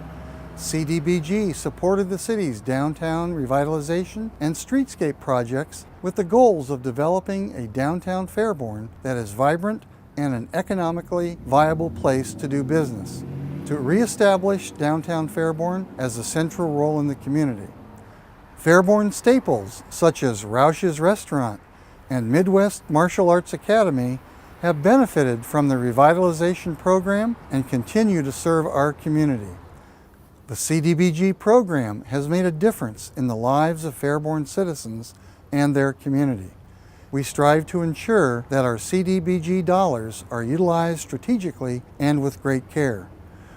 CDBG supported the city's downtown revitalization and streetscape projects with the goals of developing a downtown Fairborn that is vibrant and an economically viable place to do business, to reestablish downtown Fairborn as a central role in the community. Fairborn staples such as Roush's Restaurant and Midwest Martial Arts Academy have benefited from the revitalization program and continue to serve our community. The CDBG program has made a difference in the lives of Fairborn citizens and their community. We strive to ensure that our CDBG dollars are utilized strategically and with great care.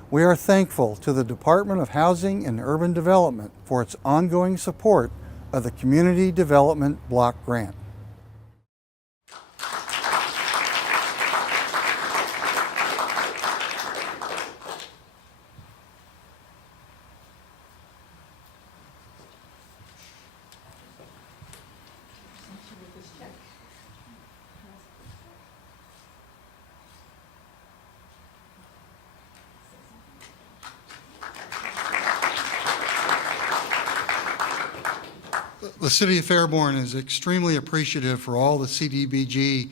We are thankful to the Department of Housing and Urban Development for its ongoing support of the Community Development Block Grant. The City of Fairborn is extremely appreciative for all the CDBG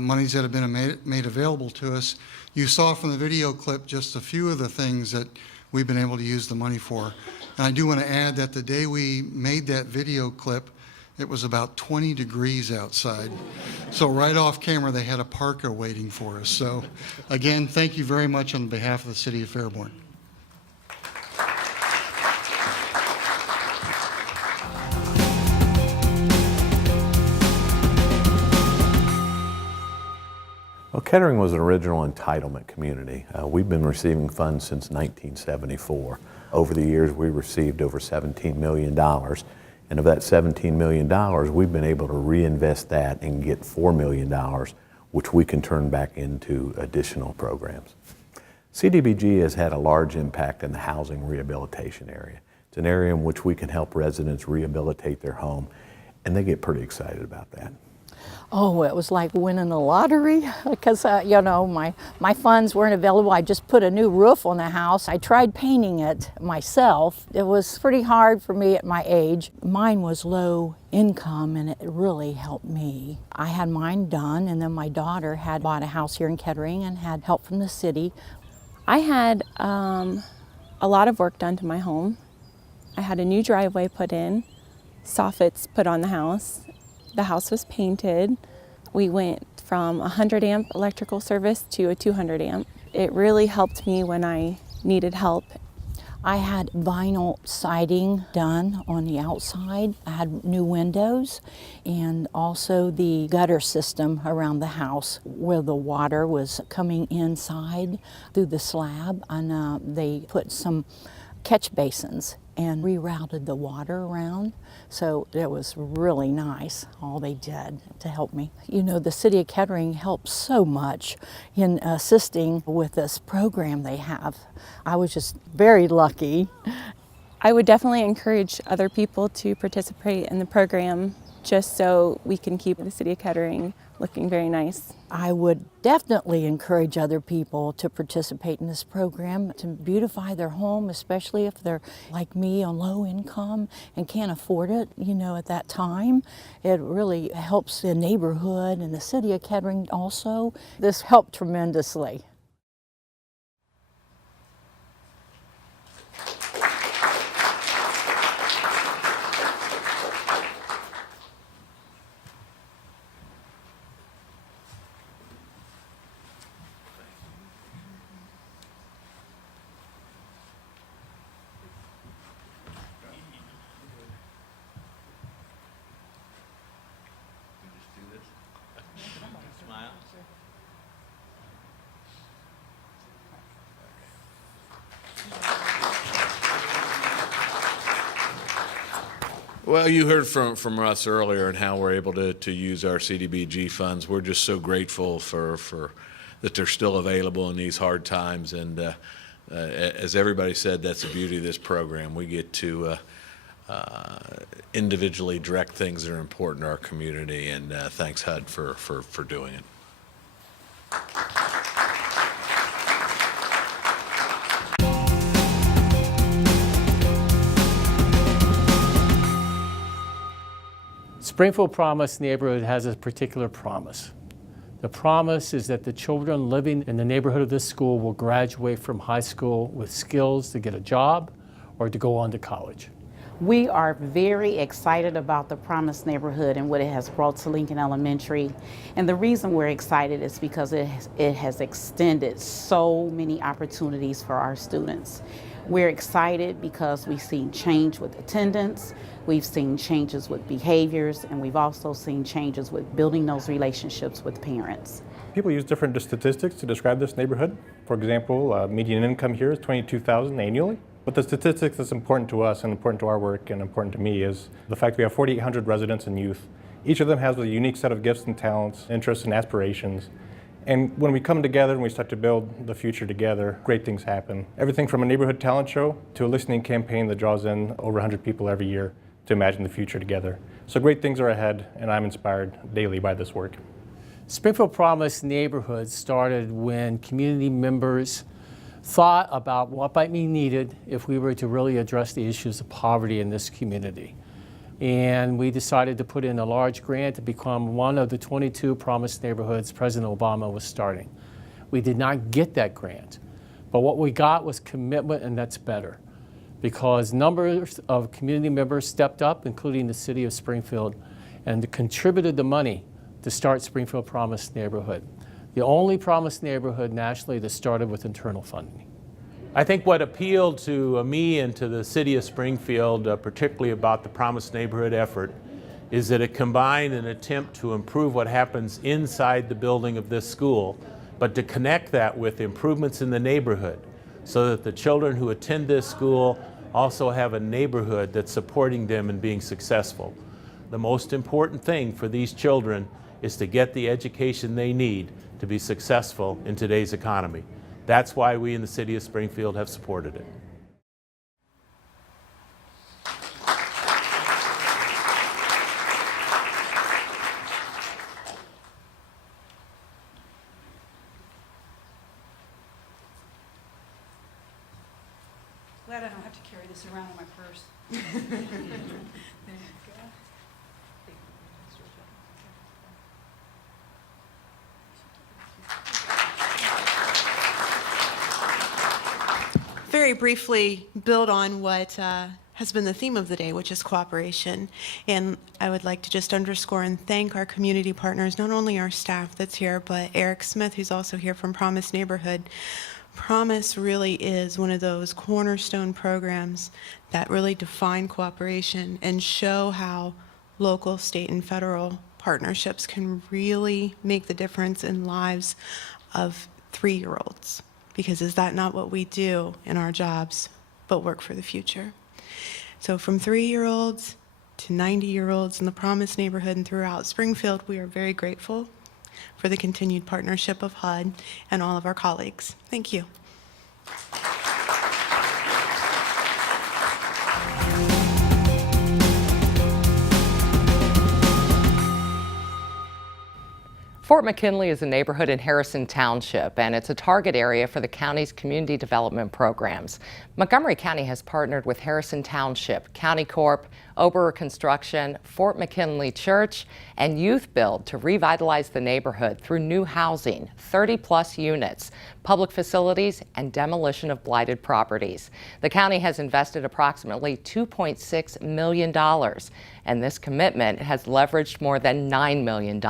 monies that have been made available to us. You saw from the video clip just a few of the things that we've been able to use the money for. And I do want to add that the day we made that video clip, it was about 20 degrees outside. So right off camera, they had a parka waiting for us. So again, thank you very much on behalf of the City of Fairborn. Well, Kettering was an original entitlement community. We've been receiving funds since 1974. Over the years, we received over $17 million. And of that $17 million, we've been able to reinvest that and get $4 million, which we can turn back into additional programs. CDBG has had a large impact in the housing rehabilitation area. It's an area in which we can help residents rehabilitate their home, and they get pretty excited about that. Oh, it was like winning the lottery because, you know, my funds weren't available. I just put a new roof on the house. I tried painting it myself. It was pretty hard for me at my age. Mine was low income and it really helped me. I had mine done, and then my daughter had bought a house here in Kettering and had help from the city. I had a lot of work done to my home. I had a new driveway put in, soffits put on the house. The house was painted. We went from a 100 amp electrical service to a 200 amp. It really helped me when I needed help. I had vinyl siding done on the outside. I had new windows and also the gutter system around the house where the water was coming inside through the slab, and they put some catch basins and rerouted the water around. So it was really nice, all they did to help me. You know, the City of Kettering helps so much in assisting with this program they have. I was just very lucky. I would definitely encourage other people to participate in the program just so we can keep the City of Kettering looking very nice. I would definitely encourage other people to participate in this program to beautify their home, especially if they're like me on low income and can't afford it, you know, at that time. It really helps the neighborhood and the City of Kettering also. This helped tremendously. Well, you heard from Russ earlier and how we're able to use our CDBG funds. We're just so grateful for that they're still available in these hard times. And as everybody said, that's the beauty of this program. We get to individually direct things that are important to our community. And thanks, HUD, for doing it. Springfield Promise neighborhood has a particular promise. The promise is that the children living in the neighborhood of this school will graduate from high school with skills to get a job or to go on to college. We are very excited about the Promise neighborhood and what it has brought to Lincoln Elementary. And the reason we're excited is because it has extended so many opportunities for our students. We're excited because we've seen change with attendance, we've seen changes with behaviors, and we've also seen changes with building those relationships with parents. People use different statistics to describe this neighborhood. For example, median income here is $22,000 annually. But the statistics that's important to us and important to our work and important to me is the fact we have 4,800 residents and youth. Each of them has a unique set of gifts and talents, interests and aspirations. And when we come together and we start to build the future together, great things happen. Everything from a neighborhood talent show to a listening campaign that draws in over 100 people every year to imagine the future together. So great things are ahead, and I'm inspired daily by this work. Springfield Promise neighborhood started when community members thought about what might be needed if we were to really address the issues of poverty in this community. and we decided to put in a large grant to become one of the 22 promised neighborhoods President Obama was starting. We did not get that grant, but what we got was commitment, and that's better, because numbers of community members stepped up, including the city of Springfield, and contributed the money to start Springfield Promised Neighborhood, the only promised neighborhood nationally that started with internal funding. I think what appealed to me and to the city of Springfield, particularly about the Promised Neighborhood effort, is that it combined an attempt to improve what happens inside the building of this school, but to connect that with improvements in the neighborhood so that the children who attend this school also have a neighborhood that's supporting them in being successful. The most important thing for these children is to get the education they need to be successful in today's economy. That's why we in the city of Springfield have supported it. Glad I don't have to carry this around in my purse. There you go. Very briefly build on what has been the theme of the day, which is cooperation. And I would like to just underscore and thank our community partners, not only our staff that's here, but Eric Smith, who's also here from Promise Neighborhood. Promise really is one of those cornerstone programs that really define cooperation and show how local, state, and federal partnerships can really make the difference in lives of 3-year-olds. Because is that not what we do in our jobs, but work for the future? So from 3-year-olds to 90-year-olds in the Promise Neighborhood and throughout Springfield, we are very grateful for the continued partnership of HUD and all of our colleagues. Thank you. Fort McKinley is a neighborhood in Harrison Township, and it's a target area for the county's community development programs. Montgomery County has partnered with Harrison Township, County Corp, Oberer Construction, Fort McKinley Church, and Youth Build to revitalize the neighborhood through new housing, 30-plus units, public facilities, and demolition of blighted properties. The county has invested approximately $2.6 million, and this commitment has leveraged more than $9 million.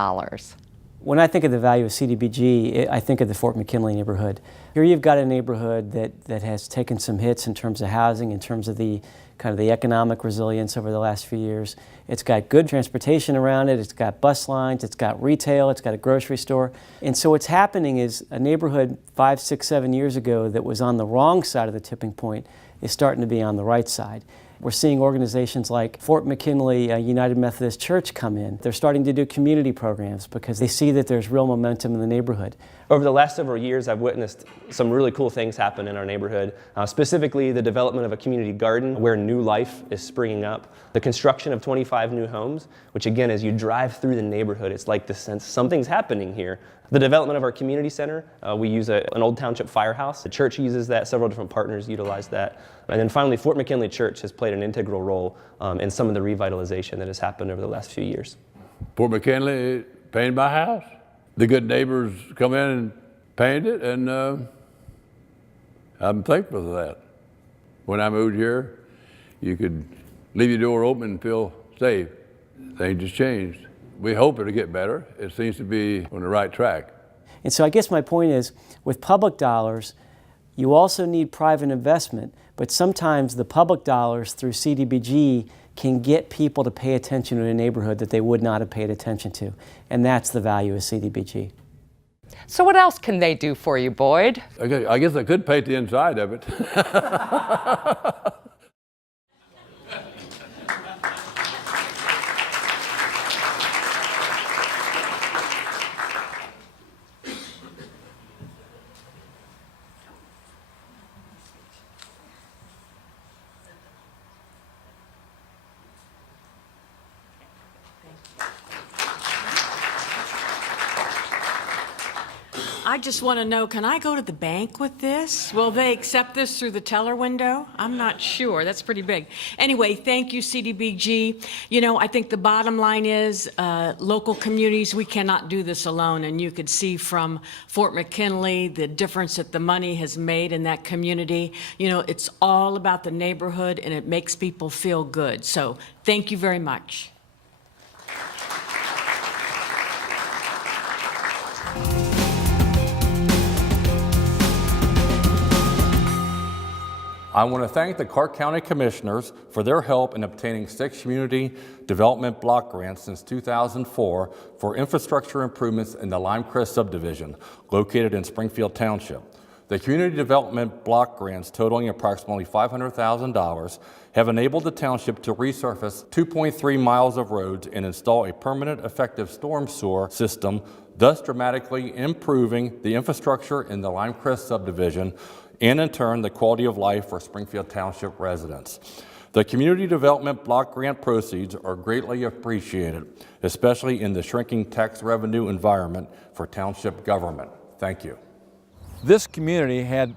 When I think of the value of CDBG, I think of the Fort McKinley neighborhood. Here you've got a neighborhood that has taken some hits in terms of housing, in terms of the kind of the economic resilience over the last few years. It's got good transportation around it, it's got bus lines, it's got retail, it's got a grocery store. And so what's happening is a neighborhood 5, 6, 7 years ago that was on the wrong side of the tipping point is starting to be on the right side. We're seeing organizations like Fort McKinley United Methodist Church come in. They're starting to do community programs because they see that there's real momentum in the neighborhood. Over the last several years, I've witnessed some really cool things happen in our neighborhood, specifically the development of a community garden where new life is springing up, the construction of 25 new homes, which again, as you drive through the neighborhood, it's like the sense something's happening here. The development of our community center, we use an old township firehouse. The church uses that, several different partners utilize that. And then finally, Fort McKinley Church has played an integral role in some of the revitalization that has happened over the last few years. Fort McKinley painted my house. The good neighbors come in and painted it, and I'm thankful for that. When I moved here, you could leave your door open and feel safe. Things just changed. We hope it'll get better. It seems to be on the right track. And so I guess my point is, with public dollars, you also need private investment, but sometimes the public dollars through CDBG can get people to pay attention to a neighborhood that they would not have paid attention to. And that's the value of CDBG. So what else can they do for you, Boyd? I guess I could paint the inside of it. I just want to know, can I go to the bank with this? Will they accept this through the teller window? I'm not sure. That's pretty big. Anyway, thank you, CDBG. You know, I think the bottom line is local communities, we cannot do this alone. And you could see from Fort McKinley the difference that the money has made in that community. You know, it's all about the neighborhood and it makes people feel good. So thank you very much. I want to thank the Clark County Commissioners for their help in obtaining 6 community development block grants since 2004 for infrastructure improvements in the Limecrest subdivision located in Springfield Township. The community development block grants totaling approximately $500,000 have enabled the township to resurface 2.3 miles of roads and install a permanent effective storm sewer system, thus dramatically improving the infrastructure in the Limecrest subdivision and in turn the quality of life for Springfield Township residents. The community development block grant proceeds are greatly appreciated, especially in the shrinking tax revenue environment for township government. Thank you. This community had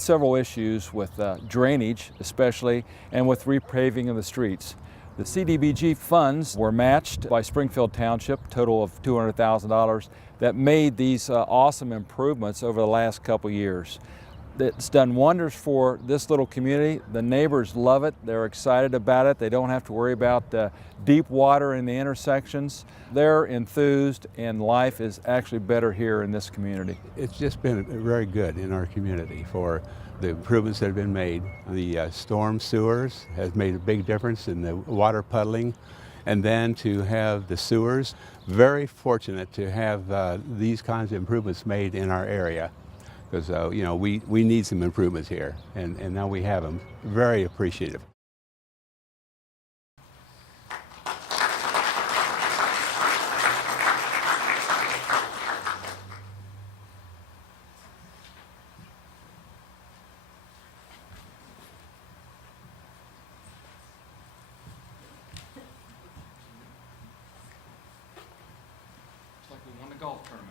several issues with drainage, especially, and with repaving of the streets. The CDBG funds were matched by Springfield Township, total of $200,000, that made these awesome improvements over the last couple years. It's done wonders for this little community. The neighbors love it. They're excited about it. They don't have to worry about deep water in the intersections. They're enthused, and life is actually better here in this community. It's just been very good in our community for the improvements that have been made. The storm sewers has made a big difference in the water puddling. And then to have the sewers, very fortunate to have these kinds of improvements made in our area. Because you know, we need some improvements here, and now we have them. Very appreciative. It's like we won the golf tournament.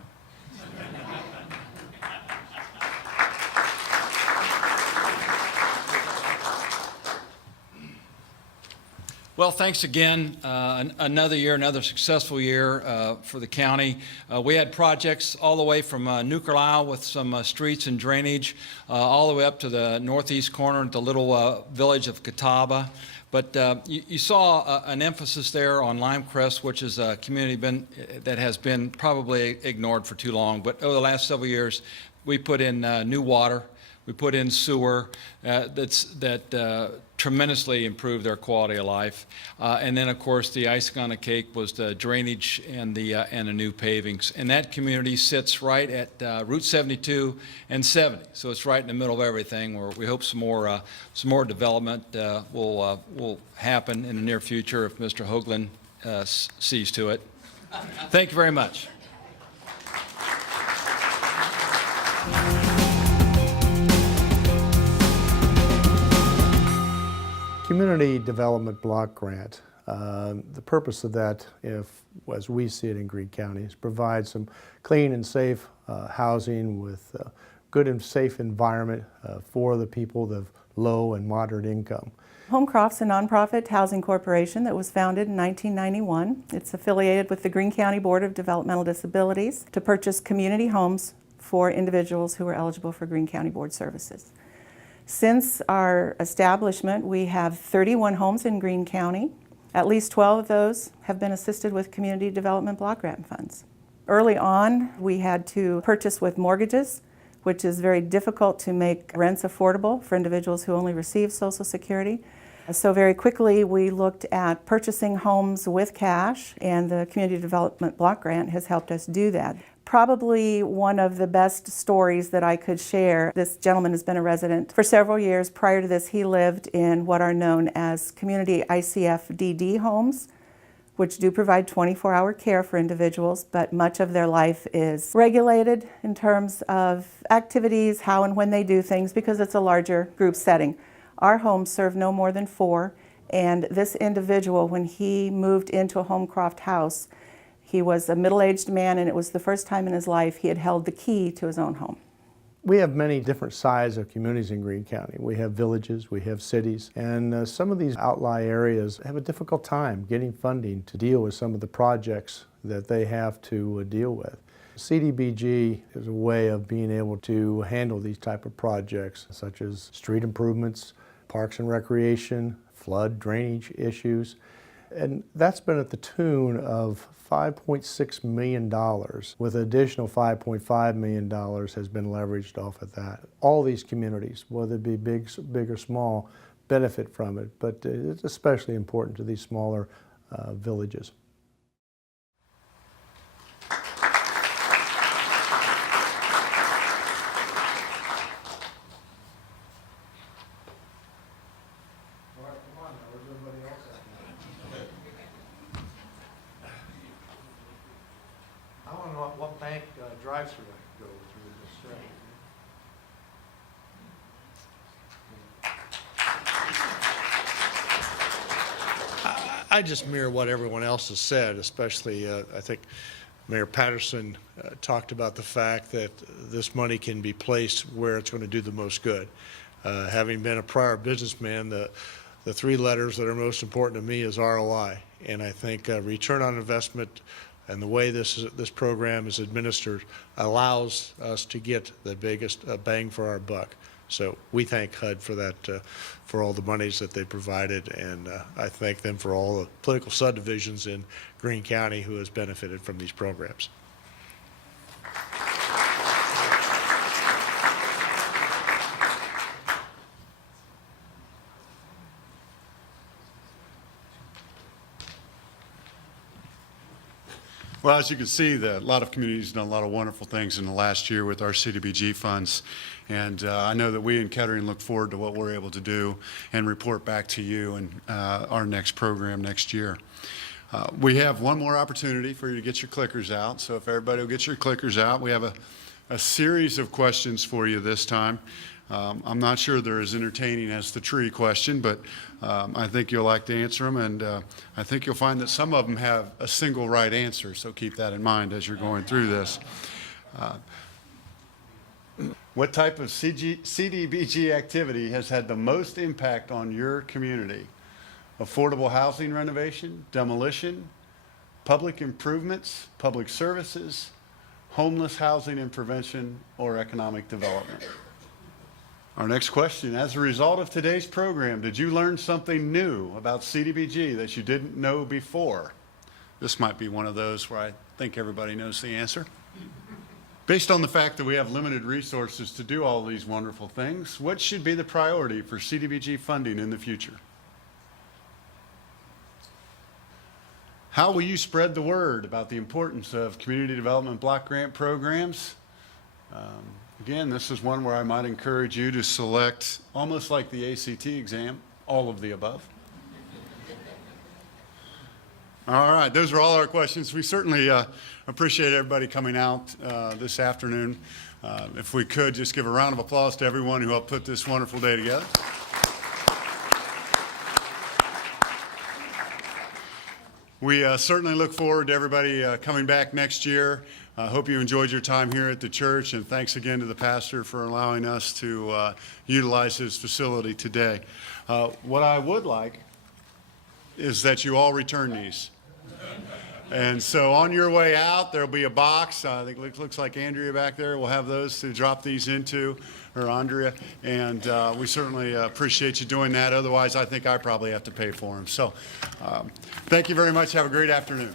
Well, thanks again. Another year, another successful year for the county. We had projects all the way from New Carlisle with some streets and drainage, all the way up to the northeast corner, the little village of Catawba. But you saw an emphasis there on Limecrest, which is a community that has been probably ignored for too long. But over the last several years, we put in new water. We put in sewer that tremendously improved their quality of life. And then, of course, the icing on the cake was the drainage and the new pavings. And that community sits right at Route 72 and 70. So it's right in the middle of everything, where we hope some more development will happen in the near future if Mr. Hoagland sees to it. Thank you very much. Community Development Block Grant. The purpose of that, as we see it in Greene County, is provide some clean and safe housing with good and safe environment for the people of low and moderate income. Homecroft's a nonprofit housing corporation that was founded in 1991. It's affiliated with the Greene County Board of Developmental Disabilities to purchase community homes for individuals who are eligible for Greene County Board services. Since our establishment, we have 31 homes in Greene County. At least 12 of those have been assisted with Community Development Block Grant funds. Early on, we had to purchase with mortgages, which is very difficult to make rents affordable for individuals who only receive Social Security. So very quickly, we looked at purchasing homes with cash, and the Community Development Block Grant has helped us do that. Probably one of the best stories that I could share. This gentleman has been a resident for several years. Prior to this, he lived in what are known as community ICF-DD homes, which do provide 24-hour care for individuals, but much of their life is regulated in terms of activities, how and when they do things, because it's a larger group setting. Our homes serve no more than 4, and this individual, when he moved into a Homecroft house, He was a middle-aged man, and it was the first time in his life he had held the key to his own home. We have many different sizes of communities in Greene County. We have villages, we have cities, and some of these outlying areas have a difficult time getting funding to deal with some of the projects that they have to deal with. CDBG is a way of being able to handle these type of projects, such as street improvements, parks and recreation, flood drainage issues. And that's been at the tune of $5.6 million, with an additional $5.5 million has been leveraged off of that. All these communities, whether it be big or small, benefit from it, but it's especially important to these smaller villages. I want to know what bank drive-through I could go through this street. I just mirror what everyone else has said, especially I think Mayor Patterson talked about the fact that this money can be placed where it's going to do the most good. Having been a prior businessman, the three letters that are most important to me is ROI, and I think return on investment and the way this program is administered allows us to get the biggest bang for our buck. So we thank HUD for that, for all the monies that they provided, and I thank them for all the political subdivisions in Greene County who has benefited from these programs. Well, as you can see, a lot of communities have done a lot of wonderful things in the last year with our CDBG funds. And I know that we in Kettering look forward to what we're able to do and report back to you in our next program next year. We have one more opportunity for you to get your clickers out. So if everybody will get your clickers out, we have a series of questions for you this time. I'm not sure they're as entertaining as the tree question, but I think you'll like to answer them, and I think you'll find that some of them have a single right answer, so keep that in mind as you're going through this. What type of CDBG activity has had the most impact on your community? Affordable housing renovation, demolition, public improvements, public services, homeless housing and prevention, or economic development? Our next question, as a result of today's program, did you learn something new about CDBG that you didn't know before? This might be one of those where I think everybody knows the answer. Based on the fact that we have limited resources to do all these wonderful things, what should be the priority for CDBG funding in the future? How will you spread the word about the importance of community development block grant programs? Again, this is one where I might encourage you to select, almost like the ACT exam, all of the above. All right, those are all our questions. We certainly appreciate everybody coming out this afternoon. If we could, just give a round of applause to everyone who helped put this wonderful day together. We certainly look forward to everybody coming back next year. I hope you enjoyed your time here at the church, and thanks again to the pastor for allowing us to utilize his facility today. What I would like is that you all return these. And so on your way out, there'll be a box. I think it looks like Andrea back there will have those to drop these into, or Andrea. And we certainly appreciate you doing that. Otherwise, I think I probably have to pay for them. So thank you very much. Have a great afternoon.